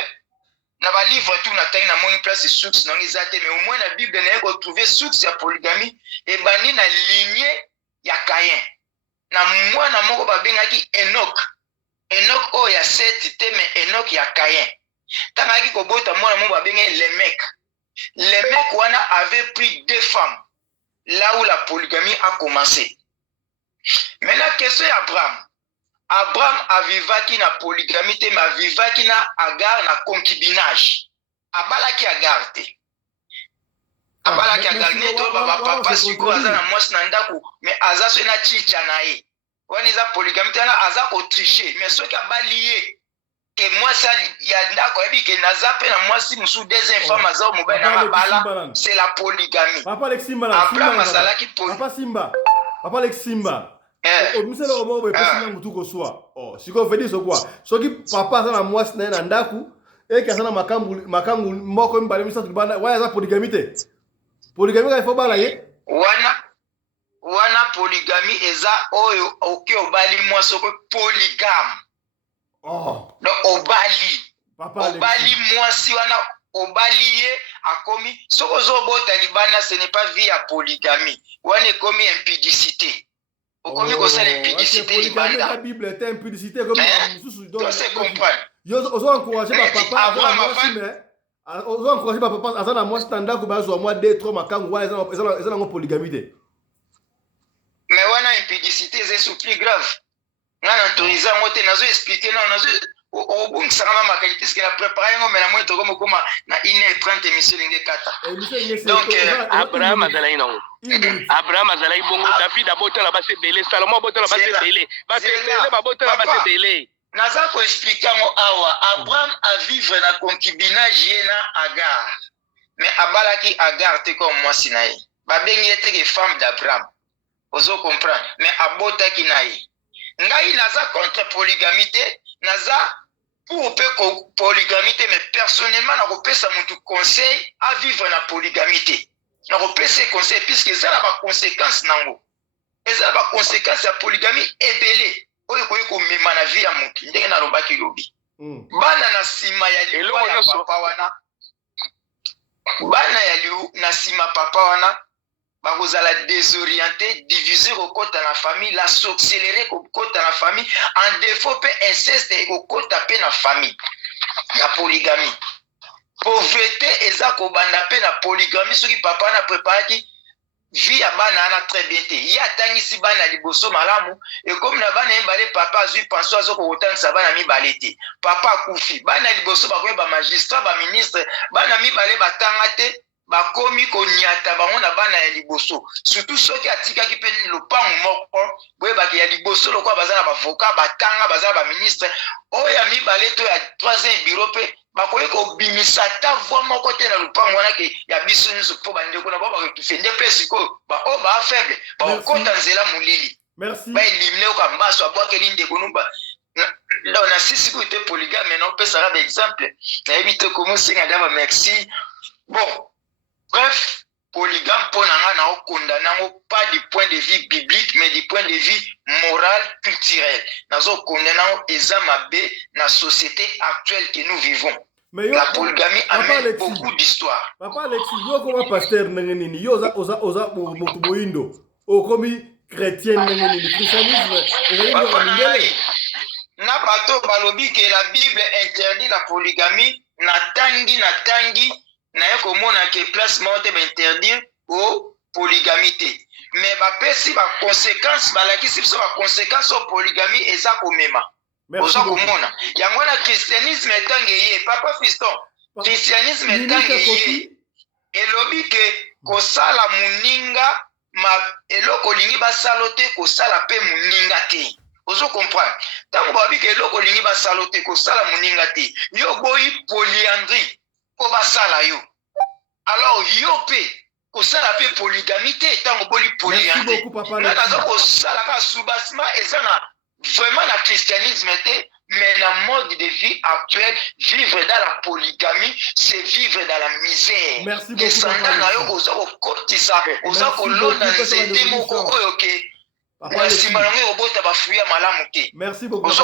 na ba livre tout na tangi na moni place source na ngizate mais au moins na bible na ko trouver source ya polygamie e bandi na lignée ya Caïn na mwana moko babengaki Enoch o ya Seth te mais Enoch ya Caïn tangaki ko bota mwana moko babengaki Lémec wana avait pris 2 femmes là où la polygamie a commencé. Maintenant question ya Abraham avivaki na polygamie te mais avivaki na Agar na concubinage abalaki Agar te abalaki Agar ne to baba papa siko aza na mwasi na ndako mais aza so na chicha na ye wana eza polygamie te na aza ko tricher mais soki abali ye ke mwasi ya ndako yebi ke naza pe na mwasi musu deuxième femme aza mobile na bala c'est la polygamie papa Aleximba Abraham azalaki papa Simba omisela omo bo epesi mutu ko swa siko vedi so kwa soki papa aza na mwasi na ndaku eke aza na makambu moko mbale misatu bana waya za polygamie te polygamie ka ifo bala ye wana polygamie eza oyo oki obali mwasi ko polygame donc obali mwasi wana obali ye akomi soko zobota libana ce n'est pas vie à polygamie wana ekomi impudicité okomi kosala impudicité libanda la bible est impudicité comme mususu donc c'est comprendre yo ozo encourager papa ozo encourager papa azana mwasi tandako bazwa mwa 2-3 makangu wana eza nango polygamie te mais wana impudicité c'est plus grave ngana autoriser ngo te nazo expliquer nazo obungisa kama makalite ce que la préparer ngo mais la moto comme comment na 1h30 émission linge kata donc Abraham azalai non Abraham azalai bongo David abota la base belé Salomon abota la base belé base belé babota la base belé naza ko expliquer ngo awa Abraham a vivre na concubinage na Agar mais abalaki Agar te comme moi sinaï babengi ete ke femme d'Abraham ozo comprendre mais abota ki naï ngai naza contre polygamie te naza pour polygamie te mais personnellement na kopesa mutu conseil à vivre na polygamie te na kopesa conseil puisque ça a ba conséquences nango eza ba conséquences ya polygamie ebele oyo ko mema na vie ya mutu ndenge na lobaki lobi bana na sima ya liwa ya papa wana bana ya liu na sima papa wana bakozala désorienté, diviser au côté de la famille, la s'accélérer au côté de la famille, en défaut peut inceste au côté de la famille. La polygamie. Pauvreté ezako banda pe na polygamie soki papa na préparé vie ya bana na très bien te. Ya tangisi bana liboso malamu et comme na bana mbale papa azui pension azoko kotangisa bana mibale te. Papa kufi bana liboso bakoye ba magistrat ba ministre bana mibale batanga te. Bakomi konyata bango na bana ya liboso surtout soki atikaki pe lopango moko boye baki ya liboso lokwa bazana ba avocat batanga bazana ba ministre oya mibale to ya 3e bureau pe bakoyi ko bimisa ta voix moko te na lopango wana ke ya biso nyonso po bande ko na ba ba kifende pe siko ba o ba faible ba kota nzela mulili merci ba éliminer ko mbaso aboke linde ko numba là on a six côté polygame mais on peut ça par exemple na éviter comment singa daba merci bon. Bref, polygame pour n'a condamné pas du point de vue biblique, mais du point de vue moral, culturel. Nous condamnons Ezamabe dans la société actuelle que nous vivons. La polygamie amène beaucoup d'histoire. Papa Alexis, yo comme pasteur nini, yo oza mokuboindo, okomi chrétien nini, christianisme. Papa na bato balobi que la Bible interdit la polygamie, natangi na yeko mona que place morte ba interdire au polygamie. Mais ba pesi ba conséquence balakisi biso ba conséquence au polygamie eza komema. Oza komona. Yango na christianisme etange ye, papa fiston. Christianisme etange ye. Elobi ke kosala muninga ma eloko lingi basalo te kosala pe muninga te. Ozo comprendre. Tango babi ke eloko lingi basalo te kosala muninga te. Yo boyi polyandrie ko basala yo. Alors yo pe kosala pe polygamie te tango boli polyandrie. Na kazo kosala ka subasma ezana vraiment la christianisme était, mais la mode de vie actuelle, vivre dans la polygamie, c'est vivre dans la misère. Merci beaucoup,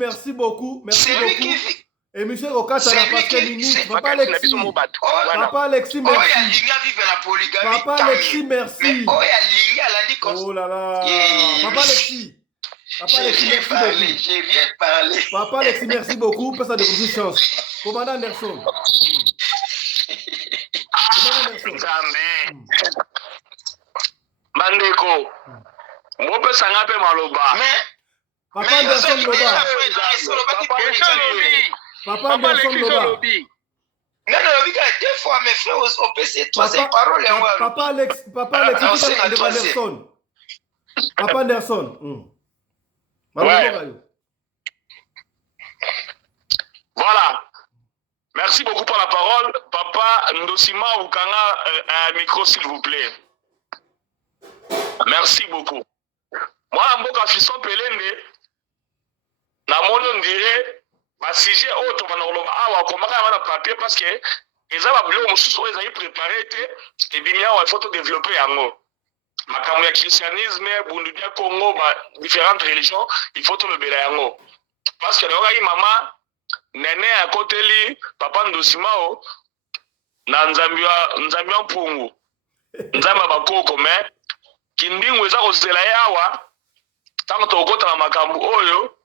merci beaucoup. Merci beaucoup. Et monsieur Okata n'a pas minutes. Papa Alexis. Papa Alexis, merci. Papa Alexis, merci. Oh là là. Papa Alexis. Papa Alexis, merci beaucoup. Je viens de parler. Papa Alexis, merci beaucoup. Passe à de bonnes chances. Commandant Anderson. Bandeko. Mope sangape maloba. Papa Anderson Loba. Papa Anderson Loba. Non, deux fois mes frères au PC, troisième parole. Papa Alexis, Anderson. Papa Anderson. Ouais. Voilà. Merci beaucoup pour la parole. Papa Ndosima Okanga, un micro s'il vous plaît. Merci beaucoup. Moi, Mboka Fisson Pelende, na mono on dirait, ma sujet autre, comment on a papier parce que les abablés ont sous les préparé et bien il faut développer en haut. Makamou ya christianisme, bundudia Congo, différentes religions, il faut tout le béla en haut. Parce que là, maman, nene à côté li, papa Ndosimao, na nzambia mpungu, nzamba bakoko, mais kindingu eza kozela yawa, tango tokota na makambu oyo,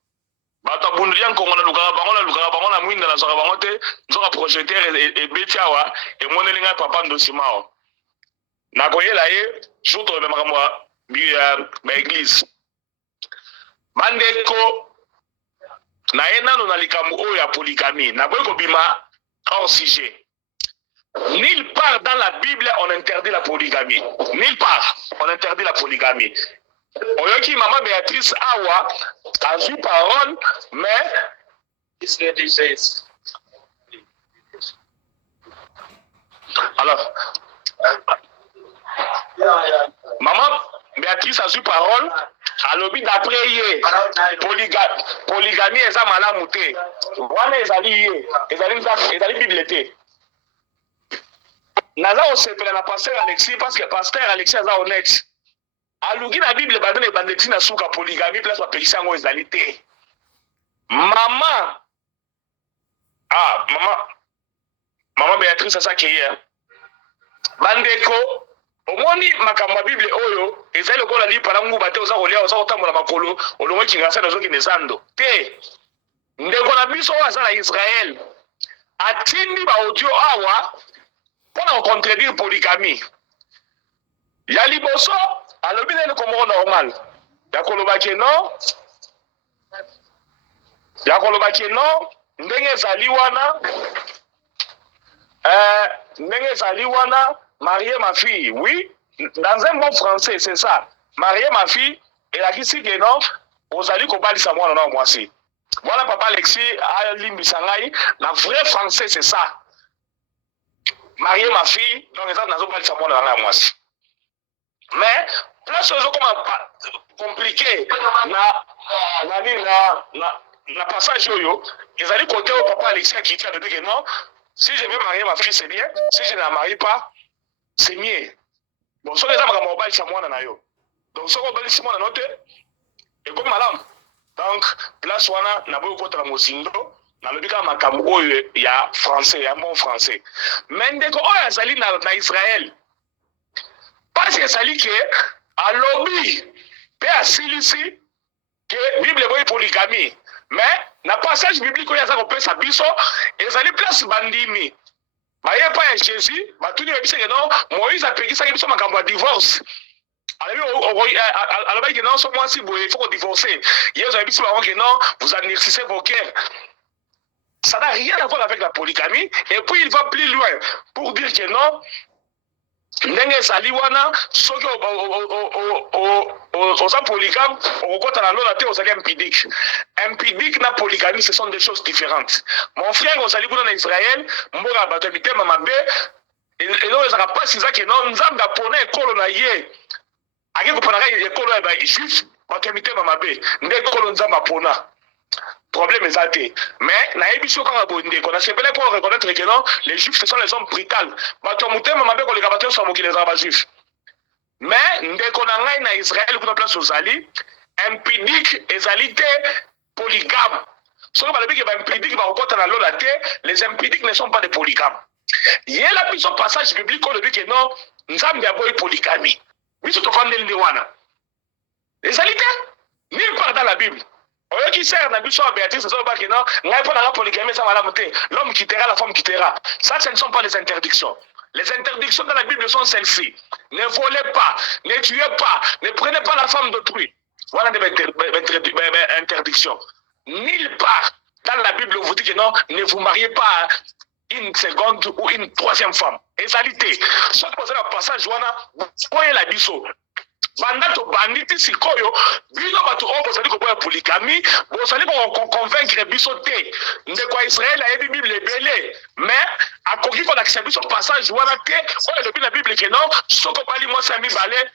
bato bundudia Congo na lukaka bango na mwinda na soka bango te, nzoka projecteur et betiawa, et monelinga papa Ndosimao. Na koyela ye, jour to be makambo ba église. Bandeko na enano na likambo oyo ya polygamie na boy ko bima hors sujet. Nulle part dans la Bible on interdit la polygamie. Nulle part on interdit la polygamie. Oyoki maman Béatrice Awa a eu parole mais alors maman Béatrice a eu parole à l'objet d'après hier polygamie eza malamu te wana ezali ye ezali bible te naza osepela na pasteur Alexis parce que pasteur Alexis aza honnête aluki na bible badone bandexi na suka polygamie place bapekisi yango ezali te maman Béatrice asaki hier bandeko omoni makambo ya bible oyo ezali lokola lipa nguba te oza kolia oza kotambola makolo olongo kingasa na zoki nezando te ndeko na biso oyo aza na Israël atindi ba audio awa mpona kocontredire polygamie ya liboso alobi nene komoko normal ya koloba ke non ndenge ezali wana marier ma fille, oui, dans un bon français, c'est ça. Marier ma fille, et la question que non, aux alliés qu'on parle ça moi non moi aussi. Voilà papa Alexis a l'imbisangai, la vraie français c'est ça. Marier ma fille, donc les autres n'ont pas ça moi non moi aussi. Mais là c'est comme compliqué na passage yo, ils allaient côté au papa Alexis qui dit que non, si je veux marier ma fille c'est bien, si je ne la marie pas c'est mieux. Bon, so les gens vont m'obéir sur moi na yo. Donc so ko bali sur moi na note et comme madame. Donc place wana na boyo kota na mozindo nalobi kaka makambo oyo ya français ya bon français mais ndeko oyo azali na Israël pasi ezali ke alobi mpe asilisi ke bible boyi polygamie mais na passage biblique oyo aza kopesa biso ezali place bandimi baye pa ya Jésus batuni oyebisa ke non Moïse apekisaki biso makambo ya divorce alobaki ke non so mwasi boye il faut divorcer yesu ayebisi bango ke non vous endurcissez vos cœurs. Ça n'a rien à voir avec la polygamie. Et puis il va plus loin pour dire que non, ndenge ezali wana soki oza polygame okokota na lola te ozali impudique. Impudique na polygamie ce sont deux choses différentes. Mon frère ozali kuna na Israël mboka bato ya mitema mabe eloko ezaka mpasi eza ke non nzambe apona ekolo na ye ake koponaka ekolo ya bajuif bato ya mitema mabe nde ekolo nzambe apona. Problème est mais naïbi sur quand abondé qu'on a sepelé pour reconnaître que non les juifs ce sont les hommes brutaux bato muté mama be ko les gabateurs sont qui les arabes juifs mais ndeko na ngai na Israël kuna place ozali impudique ezalité polygame so ba lebi ke ba impudique ba okota na lola te les impudiques ne sont pas des polygames yé la biso passage biblique on lebi que non nzambe ya boy polygamie biso to fandeli ndi wana ezalité nulle part dans la Bible. Oyo qui sert dans Bishop Béatrice, c'est pas que non, n'a pas la polygamie, ça va la monter. L'homme quittera, la femme quittera. Ça, ce ne sont pas les interdictions. Les interdictions dans la Bible sont celles-ci. Ne volez pas, ne tuez pas, ne prenez pas la femme d'autrui. Voilà des interdictions. Nulle part dans la Bible vous dit que non, ne vous mariez pas une seconde ou une troisième femme. Égalité. Soit vous avez un passage, vous voyez la biseau. Bandato banditi sikoyo bino bato o bozali ko boya polygamie bozali ko convaincre biso te ndeko Israël a yebi Bible ebele mais akoki ko lakisa biso passage wana te oyo lobi na Bible ke non soko bali mwasi ya mibale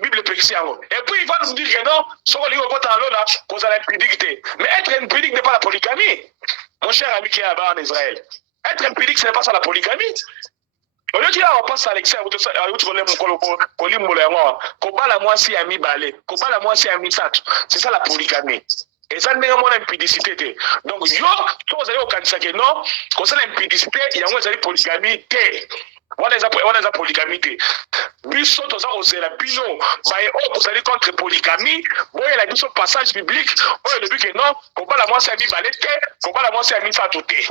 Bible pekisi yango et puis il va nous dire que non soko lingo kota na lola kozala impudique te mais être impudique n'est pas la polygamie mon cher ami qui est là-bas en Israël. Être impudique ce n'est pas ça la polygamie. Au lieu qu'il a passé Alexis à c'est ça la polygamie. Et ça n'est pas l'impudicité. Donc, yo, vous allez au candidat que non, quand c'est l'impudicité, il y a une polygamie. Voilà la polygamie. Biso toza ozela bino baye o vous allez contre polygamie, boye la biso passage biblique, oyo le but que non, ko bala mwasi ya mibale te, ko bala mwasi ya misato te.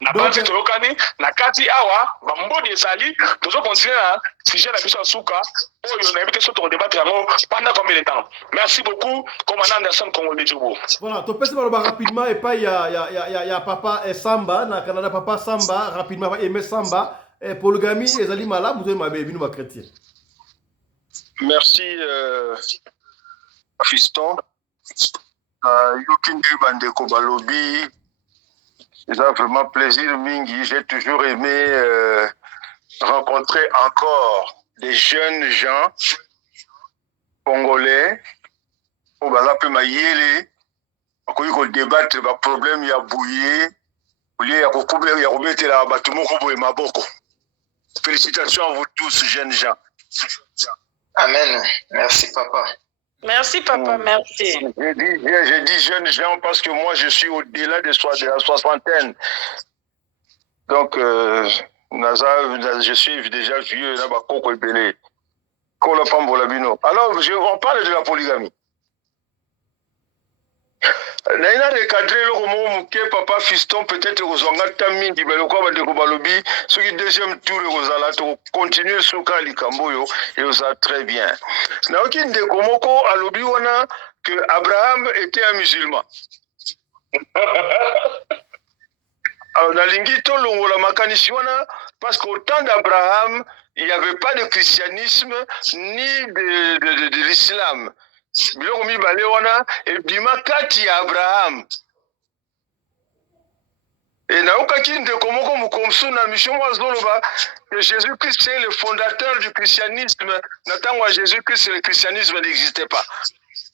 Na bandi tolokani na kati awa bambodi ezali tozo continuer na sujet la biso suka oyo na ebite so to débattre yango pendant combien de temps. Merci beaucoup commandant Anderson Congolais Djobo. Voilà, to pesi baloba rapidement et pas ya papa Samba na Canada papa Samba rapidement aimer Samba polygamie ezali malamu to mabe bino ba chrétien. Merci Fiston. Yokindi bandeko balobi. C'est vraiment plaisir, Mingi. J'ai toujours aimé rencontrer encore des jeunes gens congolais. On va l'appeler Mayele. On va débattre des problèmes, il y a bouillé. Il y a beaucoup de bâtiments. Félicitations à vous tous, jeunes gens. Amen. Merci, papa. Merci, papa, merci. J'ai dit jeunes gens parce que moi, je suis au-delà de la soixantaine. Donc, je suis déjà vieux. Alors, on parle de la polygamie. Naina recadré le roman que papa Fiston peut-être aux angatami di beloko de kobalobi ce qui deuxième tour aux alato continuer sur Kali Kamboyo et aux a très bien. Na aucune de komoko alobi wana que Abraham était un musulman. Alors na lingi to longo la makanisi wana parce qu'au temps d'Abraham il n'y avait pas de christianisme ni de l'islam. Biloko mibale wana ebima kati ya Abraham. Et naokaki ndeko moko mukomsu na mission wazoloba que Jésus-Christ est le fondateur du christianisme. Natangwa Jésus-Christ le christianisme n'existait pas.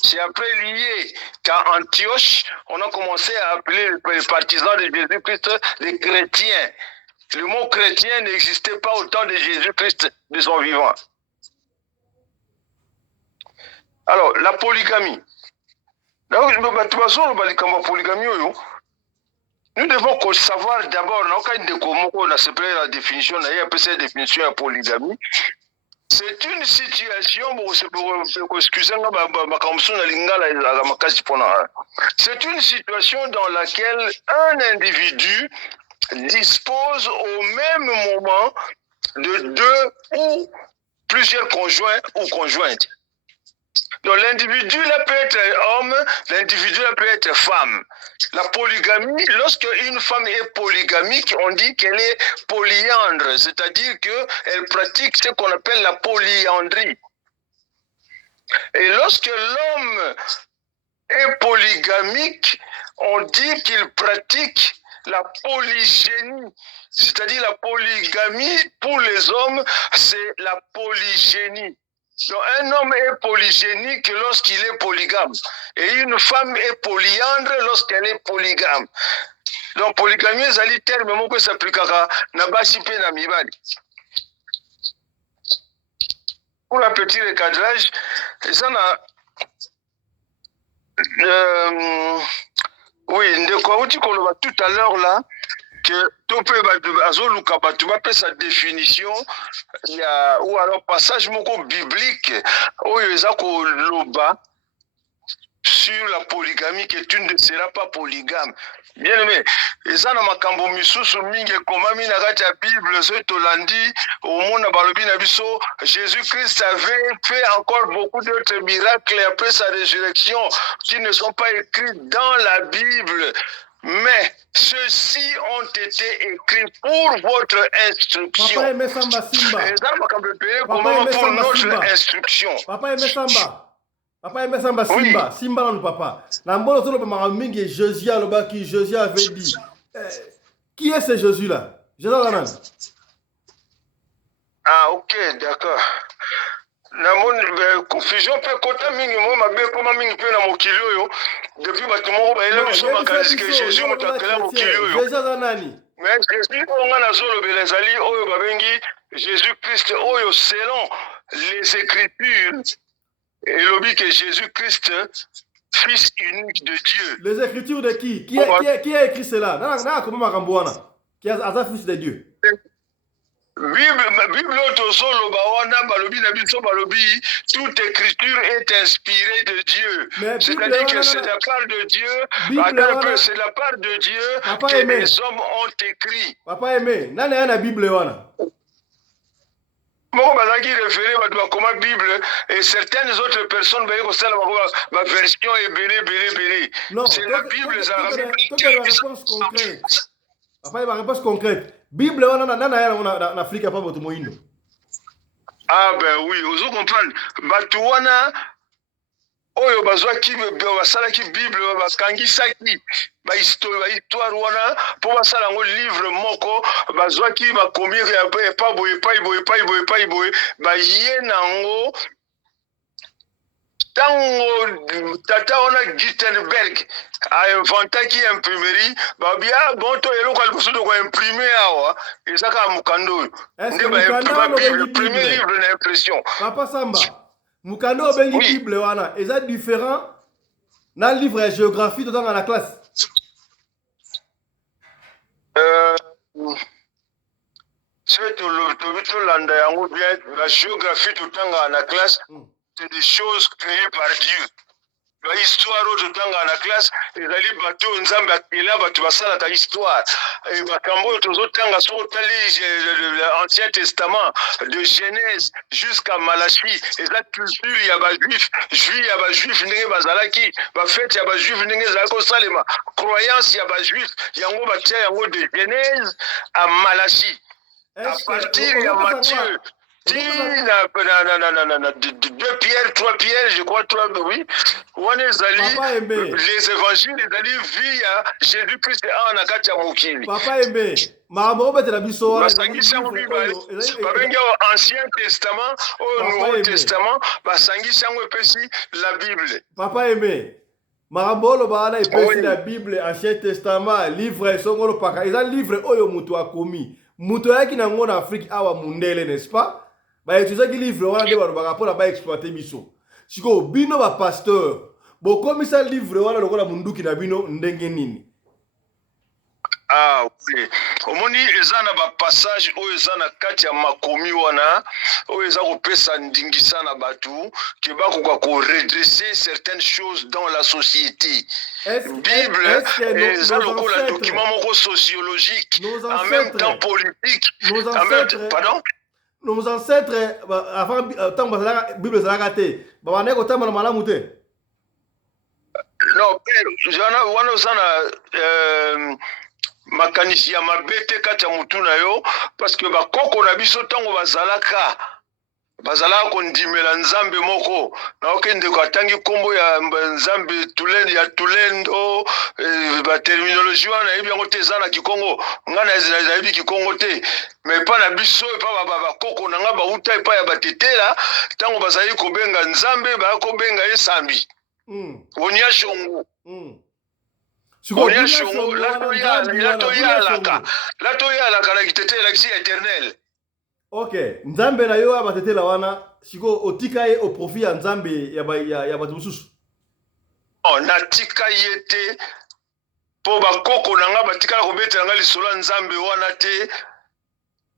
C'est après lié qu'à Antioche, on a commencé à appeler les partisans de Jésus-Christ les chrétiens. Le mot chrétien n'existait pas au temps de Jésus-Christ de son vivant. Alors, la polygamie. Nous devons savoir d'abord, on a séparé la définition, il y a la définition de polygamie. C'est une situation, c'est une situation dans laquelle un individu dispose au même moment de 2 ou plusieurs conjoints ou conjointes. Donc l'individu là peut être homme, l'individu là peut être femme. La polygamie, lorsque une femme est polygamique, on dit qu'elle est polyandre, c'est-à-dire qu'elle pratique ce qu'on appelle la polyandrie. Et lorsque l'homme est polygamique, on dit qu'il pratique la polygénie. C'est-à-dire la polygamie pour les hommes, c'est la polygénie. Donc, un homme est polygénique lorsqu'il est polygame. Et une femme est polyandre lorsqu'elle est polygame. Donc, polygamie, c'est un terme qui s'applique à Nabasipe Namibali. Pour un petit recadrage, ça n'a. Oui, de quoi on va tout à l'heure là, que tu vas faire sa définition, ou alors passage biblique, où il y a sur la polygamie, que tu ne seras pas polygame. Bien aimé, et ça, dans ma cambo misusu mingi, comme ami na gati la Bible, c'est Tolandi, au monde balobi na biso, Jésus-Christ avait fait encore beaucoup d'autres miracles après sa résurrection qui ne sont pas écrits dans la Bible. Mais ceux-ci ont été écrits pour votre instruction. Papa aimé Samba Simba. Et ça, pour notre instruction. Papa aimé Samba. Papa aimé Samba Simba. Oui. Simba non papa. Nambono solo papa mingi Jésus alobaki Jésus avait dit. Qui est ce Jésus là? Jésus là. Ah OK, d'accord. Na confusion peut côté mingi mo mabe comme mingi peut na mokili oyo depuis batumo ba ele biso makanisi que Jésus motakela mokili oyo. Jésus za nani? Mais Jésus on a solo belezali oyo babengi Jésus Christ oyo selon les Écritures. Et l'objet que Jésus-Christ, Fils unique de Dieu. Les Écritures de qui? Qui a écrit cela? Qui est Fils de Dieu? Bible toute écriture est inspirée de Dieu. C'est-à-dire que c'est de la part de Dieu. C'est de la part de Dieu que les hommes ont écrit. Papa aimé, nani ana Bible wana? Comme Bible et certaines autres personnes ma version est béné. C'est la Bible. Tu as une réponse concrète. Papa, il y a une réponse concrète. Bible, on a en Afrique, pas votre moïno. Ah ben oui, vous comprenez. Batouana, oyo bazwaki basalaki Bible bakangisaki histoire wana pour basala ngo livre moko bazwaki bakomi pas boye baye nango tango tata ona Gutenberg a inventaki imprimerie babia bonto eloko alibusu de ko imprimer awa ezaka mukando nde ba Bible premier livre d'impression. Papa Samba Mukando bengi Bible wana est différent dans le livre de géographie dans la classe. C'est tout l'anda yango bien la géographie tout dans la classe, c'est des choses créées par Dieu. La histoire tout dans la classe, les ali bateau nzambe akila batu basala ta histoire. Et bakambo tozo tanga so tali l'Ancien Testament de Genèse jusqu'à Malachie. Et la culture ya ba juif ndenge bazalaki, ba fête ya ba juif ndenge zalako salema. Croyance ya ba juif yango batia yango de Genèse à Malachie. À partir de Matthieu, 2 Pierre, 3 Pierre, je crois, 3, oui. Les évangiles, les ali vie à Jésus-Christ en Akatia Mokili. Papa aimé, Ancien Testament, au Nouveau Testament, la Bible. Papa aimé. Marabolo bana epesi la Bible, Ancien Testament, livre songolo paka. Ils ont livre oyo mutu akomi. Mutu yaki na ngona Afrique awa mundele, n'est-ce pas? Ba étudier qui livre wana de ba rapport ba exploiter biso. Siko bino ba pasteur, bokomisa livre wana lokola munduki na bino ndenge nini? Ah oui. Omoni eza na ba passage oyo eza na kati ya makomi wana oyo eza kopesa ndingisa na batu ke bakoka ko redresser certaines choses dans la société. Bible eza lokola document moko sociologique en même temps politique. Pardon? Nos ancêtres avant tant que Bible ezalaka te babandaki kotambola malamu te. Non, wana oza na makanisi ya mabete kati ya mutu na yo parce que bakoko na biso ntango bazalaka kondimela nzambe moko na okende ko atangi kombo ya nzambe tulendo baterminologie wana yebi yango te eza na Kikongo nga na yebi Kikongo te mais pa na biso epa bakoko na nga bauta epa ya batetela ntango bazali kobenga nzambe bakobenga esambi onia shongo la toyalaka na kitetela kisi éternel. Ok, nzambe na yo abatetela wana siko otika ye au profit ya nzambe ya batu mususu. Natika ye te po bakoko na nga batikala kobetela nga lisolo ya nzambe wana te.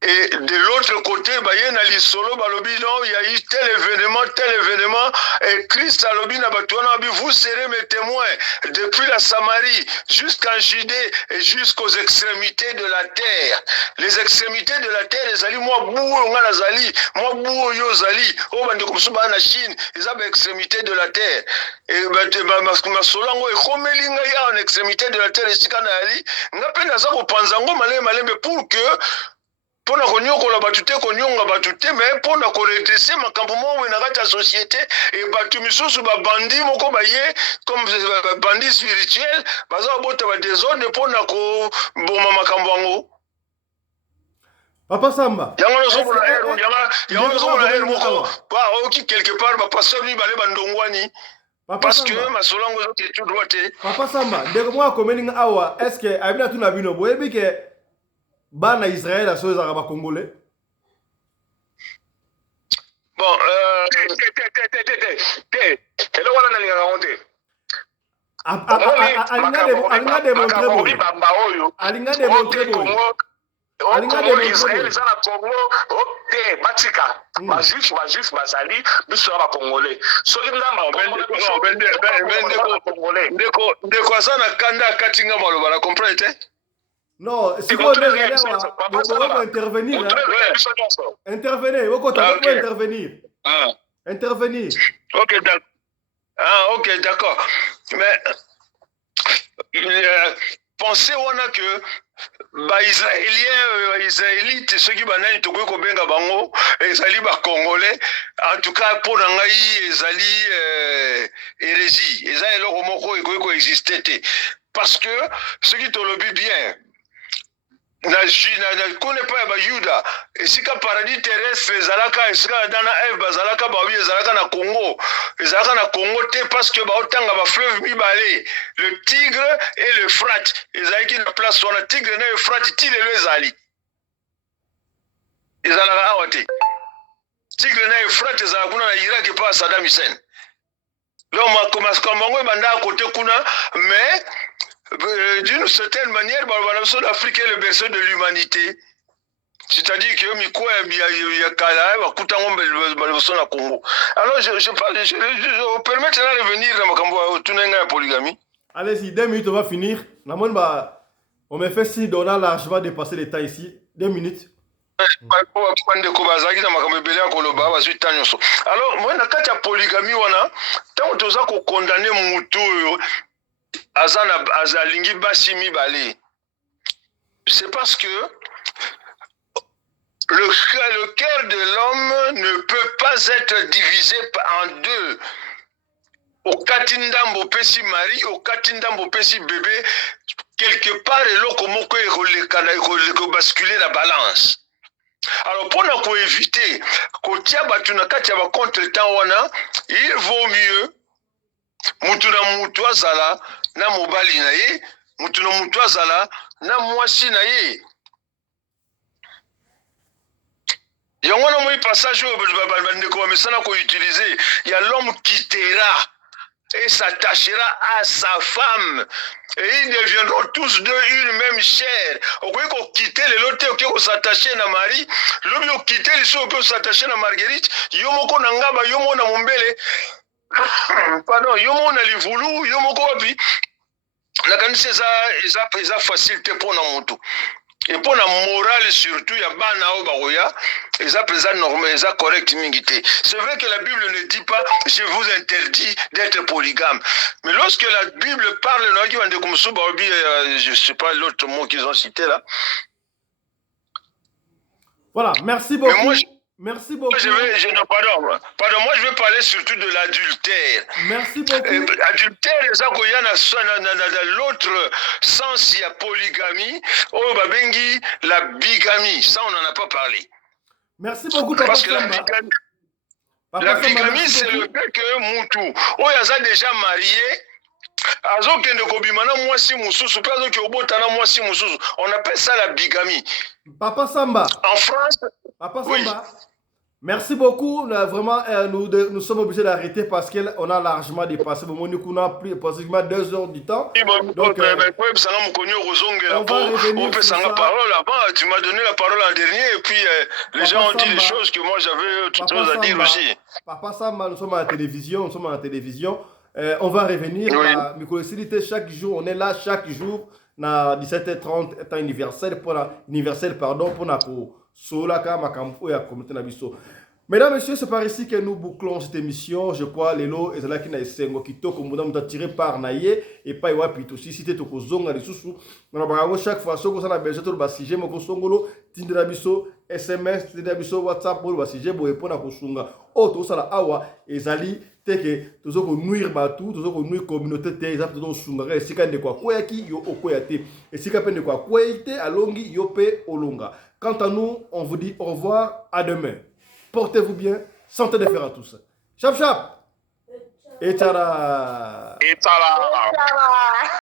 Et de l'autre côté, bayena lisolo balobi non, il y a eu tel événement, et Christ a lobi na batuana, vous serez mes témoins depuis la Samarie jusqu'en Judée et jusqu'aux extrémités de la terre. Les extrémités de la terre, les ali moi bouo nga nazali, moi bouo yo zali, o bande comme ça na Chine, ils ont extrémités de la terre. Et ma solango e khomelinga ya en extrémité de la terre esikana ali, nga pe naza ko panzango malembe pour que pona konyokola batu te konyonga batu te mais pona ko redresser makambo mo na kati ya société et batu misusu ba bandi moko baye comme bandi spirituel baza bota ba désordre pona ko boma makambo ngo. Papa Samba yango no so na moko ba oki quelque part ba pasteur ni bale bandongwani parce que ma solango zo ke tout droit te. Papa Samba ndeko mo akomeninga awa est-ce que abina tuna bino boyebi ke bana Israël a soza ba congolais. Bon hello wala na linga honte. Alinga démontrer Israël za na Congo te batika ba juif bazali biso ba congolais. Soki ndamba ndeko azana kanda katinga maloba na comprendre te? Non, si vous voulez intervenir, intervenez, vous intervenir. Intervenir. Ok, d'accord. Ok, d'accord. Mais pensez que Israélites, ceux qui banani to ko benga bango, ezali ba congolais, en tout cas pour ngai ezali hérésie. Ezali eloko moko eko exister te. Parce que ceux qui te le bien na kone pa ya bayuda esika paradis terrestre ezalaka esika dana Eve bazalaka babi ezalaka na Congo te parce que baotanga ba fleuve mibale le Tigre et l'Euphrate ezalaki na place wana Tigre na Euphrate ti lelo ezali ezalaka awa te Tigre na Euphrate ezalaka kuna na Irak pa Saddam Hussein donc makambo banda côté kuna mais d'une certaine manière, l'Afrique est le berceau de l'humanité. C'est-à-dire que Congo. Alors, je permets de revenir dans ma polygamie. Allez-y, 2 minutes, on va finir. On me fait si Donald largement dépasser les temps ici. 2 minutes. Alors, moi, dans la polygamie, tant que tu as condamné Moutou, azalingi basi mibale, c'est parce que le cœur de l'homme ne peut pas être divisé en deux. Au katindambo pesi mari, au katindambo pesi bébé, quelque part eloko moko ko basculer la balance. Alors pour éviter kotia batu na kati ya ba contre-temps wana, il vaut mieux mutu na mutu azala na mobali na ye, mutu na mutu azala na mwasi na ye. Yango na moi passage ndeko ba mesana ko utiliser, il y a l'homme quittera et s'attachera à sa femme. Et ils deviendront tous deux une même chair. Vous pouvez quitter les lotés, vous pouvez s'attacher à Marie, l'homme vous quitter les choses, vous pouvez s'attacher à Marguerite, yomoko nangaba, yomo na mombele, pardon, yomo na livulu, yomoko wapi. La candice est facilité pour nous. Et pour la morale surtout, il y a bana obaroya, ils appellent normal, ils correct mingité. C'est vrai que la Bible ne dit pas je vous interdis d'être polygame. Mais lorsque la Bible parle, je ne sais pas l'autre mot qu'ils ont cité là. Voilà, merci beaucoup. Merci beaucoup. Pardon, moi je vais parler surtout de l'adultère. Merci beaucoup. Adultère, l'autre sens, il y a polygamie, la bigamie. Ça, on n'en a pas parlé. Merci beaucoup, Papa Parce que Samba. la bigamie, c'est le fait que Moutou, il a déjà marié. On appelle ça la bigamie. Papa Samba. En France, Papa Samba. Merci beaucoup. Vraiment, nous sommes obligés d'arrêter parce qu'on a largement dépassé. On a pris pratiquement 2 heures du temps. Donc, on va revenir sur ça. Tu m'as donné la parole en dernier et puis les gens ont dit des choses que moi j'avais autre chose à dire aussi. Papa Samba, nous sommes à la télévision. On va revenir. Oui. Chaque jour, on est là chaque jour à 17h30 temps universel pour la Solaka Makampo et la communauté Nabiso. Mesdames, Messieurs, c'est par ici que nous bouclons cette émission. Je crois que Lelo et Zalaki na Esengo Kitoko Moudam tiré par Naye et pas Iwapi aussi. Si tu es au Zonga de Soussou, on a chaque fois, ce que ça n'a pas besoin de Basije, Moko Songolo, Tinderabiso, SMS, Tinderabiso, WhatsApp, pour Basije, pour répondre à Kosunga. Oh, tout ça là, Awa, et Zali, teke, tout ça qu'on nuire Batou, tout ça qu'on nuire communauté, tout ça qu'on Sunga, et si quand de quoi, Koyaki, yo Okoyate, et si quand de quoi, Koyate, Alongi, Yope, Olonga. Quant à nous, on vous dit au revoir, à demain. Portez-vous bien, santé de fer à tous. Chap chap. Et tchara. Et tchara.